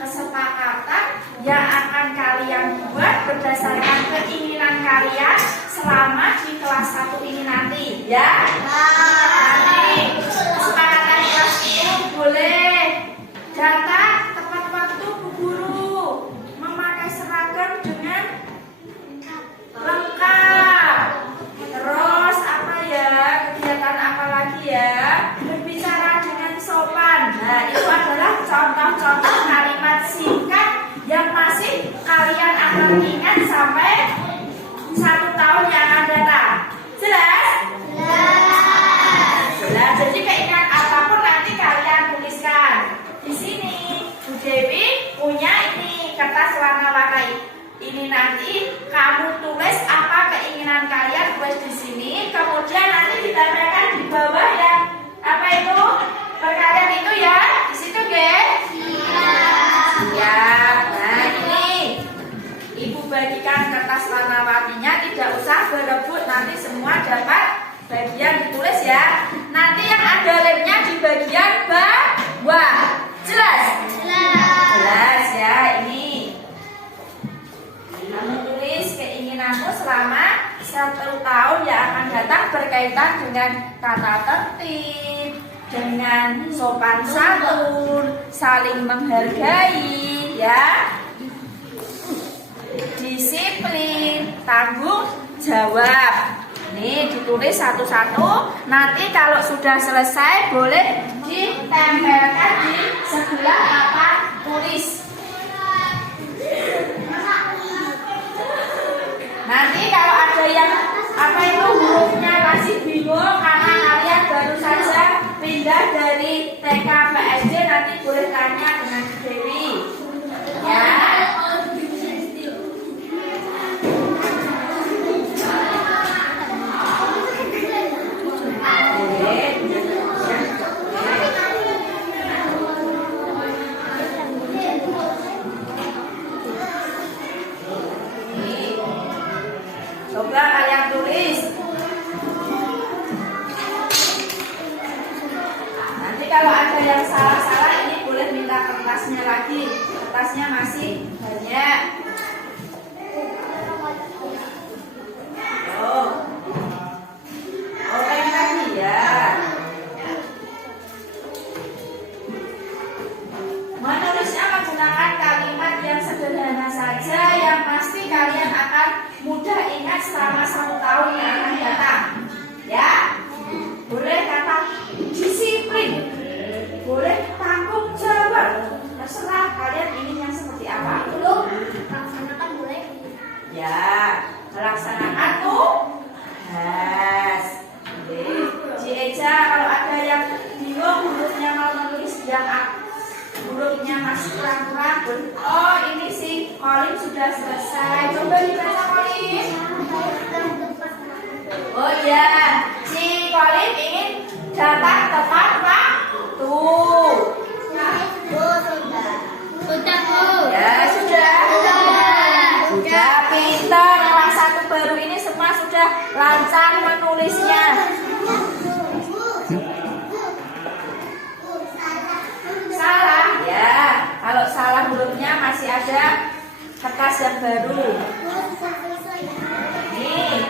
Kesepakatan yang akan kalian buat berdasarkan keinginan kalian selama di kelas 1 ini nanti, ya. Nanti kesepakatan kelas itu boleh datang tepat waktu Bu Guru, memakai seragam dengan lengkap. Terus apa ya, kegiatan apa lagi ya, berbicara dengan sopan. Nah, itu adalah contoh-contoh kalimat singkat yang masih kalian akan ingat sampai 1 tahun yang akan datang. Jelas? Jelas. Jadi keinginan apapun nanti kalian tuliskan. Di sini Bu Dewi punya ini kertas warna-warni. Ini nanti kamu tulis apa keinginan kalian, tulis di sini, kemudian nanti ditempelkan di bawah ya. Apa itu? Perkalian itu ya, di situ, guys. Ya. Nah, ini Ibu bagikan kertas warna-warninya, tidak usah berebut, nanti semua dapat bagian ditulis ya. Nanti yang ada lemnya di bagian bawah. Jelas? Jelas ya, ini. Kamu tulis keinginanmu selama 1 tahun yang akan datang berkaitan dengan tata tertib, dengan sopan santun, saling menghargai, ya, disiplin, tanggung jawab. Ini ditulis satu-satu. Nanti kalau sudah selesai boleh ditempelkan di sebelah papan tulis. Nanti kalau ada yang apa itu hurufnya masih bingung karena kalian baru saja pindah dari TK ke SD, nanti boleh tanya dengan Dewi. Ya. Coba kalian tulis. Nanti kalau ada yang salah-salah ini boleh minta kertasnya lagi. Kertasnya masih banyak. Oh, pengen lagi ya. Menulisnya menggunakan kalimat yang sederhana saja, yang pasti kalian akan mudah ingat selama 1 tahun yang akan datang. Ya, boleh kata disiplin, boleh tanggung jawab, terserah kalian ingin yang seperti apa. Belum laksanakan boleh. Ya, melaksanakan tugas. Cieja, kalau ada yang bingung hurufnya mau menulis yang hurufnya masih kurang-kurang. Oh, ini si Colin sudah selesai. Coba dibaca Colin. Oh ya, si Colin ingin datang tepat waktu. Ya sudah. Sudah pintar. Kelas 1 baru ini semua sudah lancar menulisnya. Salah ya, kalau salah hurufnya masih ada kertas yang baru. Nih,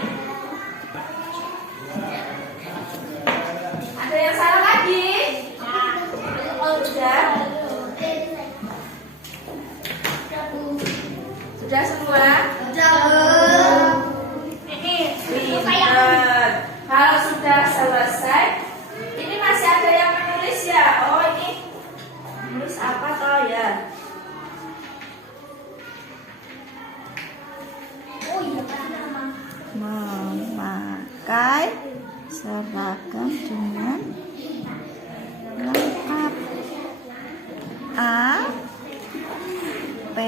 ada yang salah lagi? Oh, sudah semua? Pintar. Kalau sudah selesai, ini masih ada yang menulis ya. Oh, ini nulis apa toh ya? Memakai seragam dengan lengkap. A P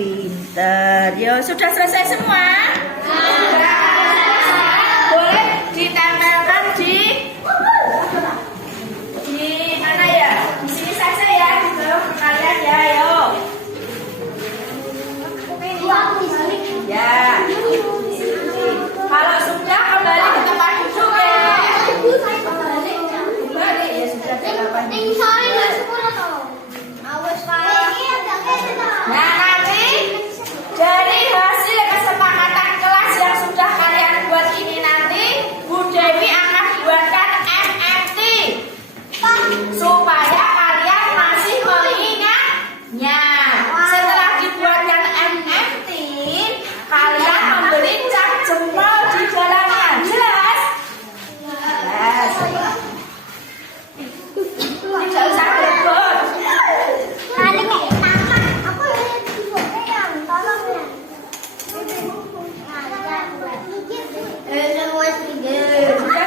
pinter. Yo, sudah selesai semua? Sudah. Boleh ditempelkan di mana ya? Di sini saja ya, di bawah kalian ya, yo. Ya. Kalau sudah kembali ke tempat duduk ya. Kembali ya sudah. Nah, nanti dari hasil kesepakatan kelas yang sudah kalian buat ini nanti Bu Dewi akan buatkan MMT supaya kalian masih mengingatnya. Setelah dibuatkan MMT, kalian memberi cap jempol di jalannya. Jelas? Jelas. Tidak usah berebut.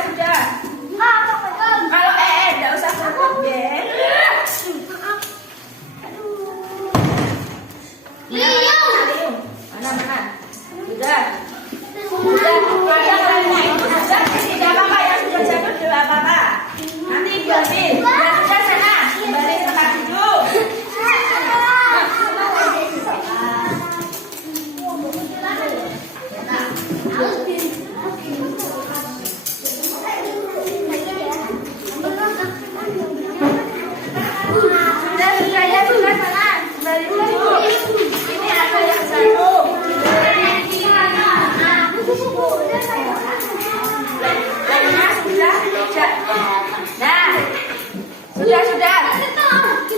Sudah. Kalau tidak usah berebut ya. Mana? Sudah. Kalian itu sudah tidak apa-apa ya, sudah jatuh tidak apa-apa. Nanti ganti. Ya sudah sana, kembali ke tempat duduk. Sudah sana, kembali duduk. Ini ada yang jatuh.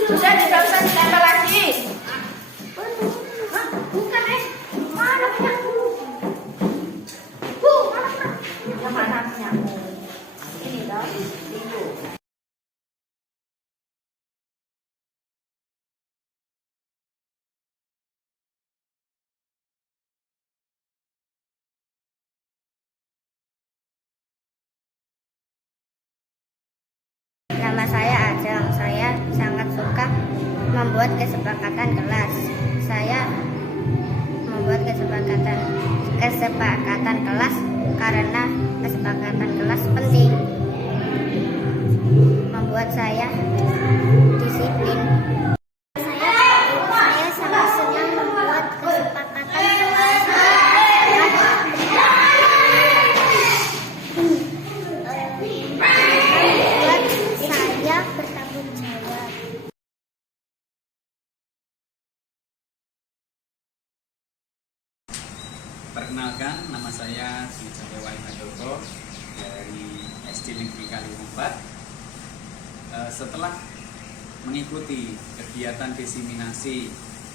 Sudah tidak usah ditempel lagi. Mana punyamu? Ini dong, Ibu. Nama saya Ajeng. Saya sangat suka membuat kesepakatan kelas. Saya membuat kesepakatan kelas karena kesepakatan kelas penting. Membuat saya disiplin. Saya sangat senang membuat kesepakatan kelas. Saya bertanggung jawab. Perkenalkan, nama saya Sri Wahidoko dari SD Negeri Kaliurang 4. Setelah mengikuti kegiatan diseminasi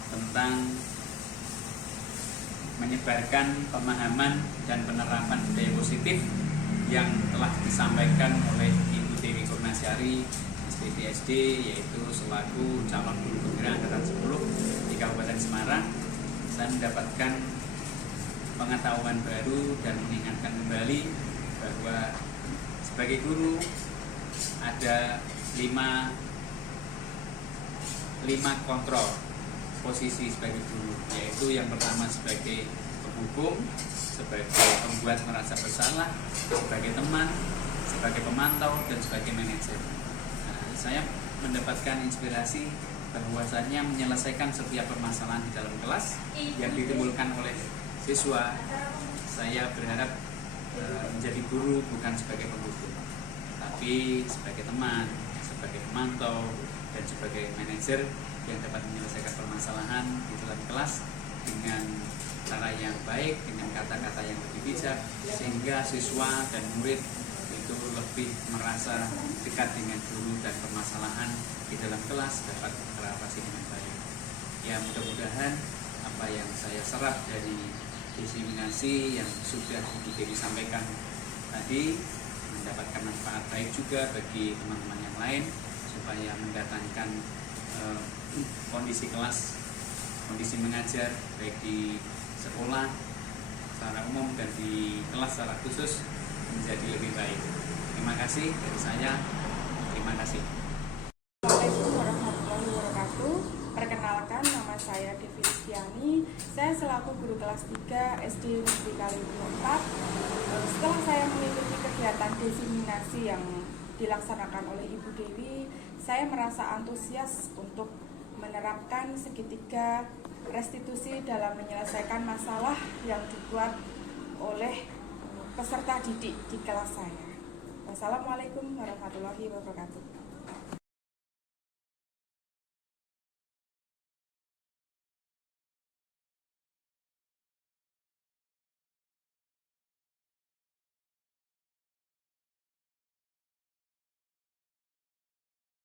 tentang menyebarkan pemahaman dan penerapan budaya positif yang telah disampaikan oleh Ibu Dewi Kurniasari SPDSD, yaitu selaku calon guru penggerak angkatan 10 di Kabupaten Semarang, saya mendapatkan pengetahuan baru dan mengingatkan kembali bahwa sebagai guru ada lima kontrol posisi sebagai guru, yaitu yang pertama sebagai penghukum, sebagai pembuat merasa bersalah, sebagai teman, sebagai pemantau, dan sebagai manajer. Saya mendapatkan inspirasi bahwasanya menyelesaikan setiap permasalahan di dalam kelas yang ditimbulkan oleh siswa, saya berharap menjadi guru bukan sebagai penghukum, tapi sebagai teman, sebagai pemantau, dan sebagai manajer yang dapat menyelesaikan permasalahan di dalam kelas dengan cara yang baik, dengan kata-kata yang lebih bijak, sehingga siswa dan murid itu lebih merasa dekat dengan guru dan permasalahan di dalam kelas dapat teratasi dengan baik. Ya, mudah-mudahan apa yang saya serap dari diseminasi yang sudah Ibu Dewi sampaikan tadi mendapatkan manfaat baik juga bagi teman-teman yang lain, supaya mendatangkan kondisi kelas, kondisi mengajar baik di sekolah secara umum dan di kelas secara khusus menjadi lebih baik. Terima kasih dari saya. Terima kasih. Assalamualaikum warahmatullahi wabarakatuh. Perkenalkan, nama saya Devi Listiani. Saya selaku guru kelas 3 SD Negeri Kaliurang 4. Setelah saya mengikuti kegiatan diseminasi yang dilaksanakan oleh Ibu Dewi, saya merasa antusias untuk menerapkan segitiga restitusi dalam menyelesaikan masalah yang dibuat oleh peserta didik di kelas saya. Wassalamualaikum warahmatullahi wabarakatuh.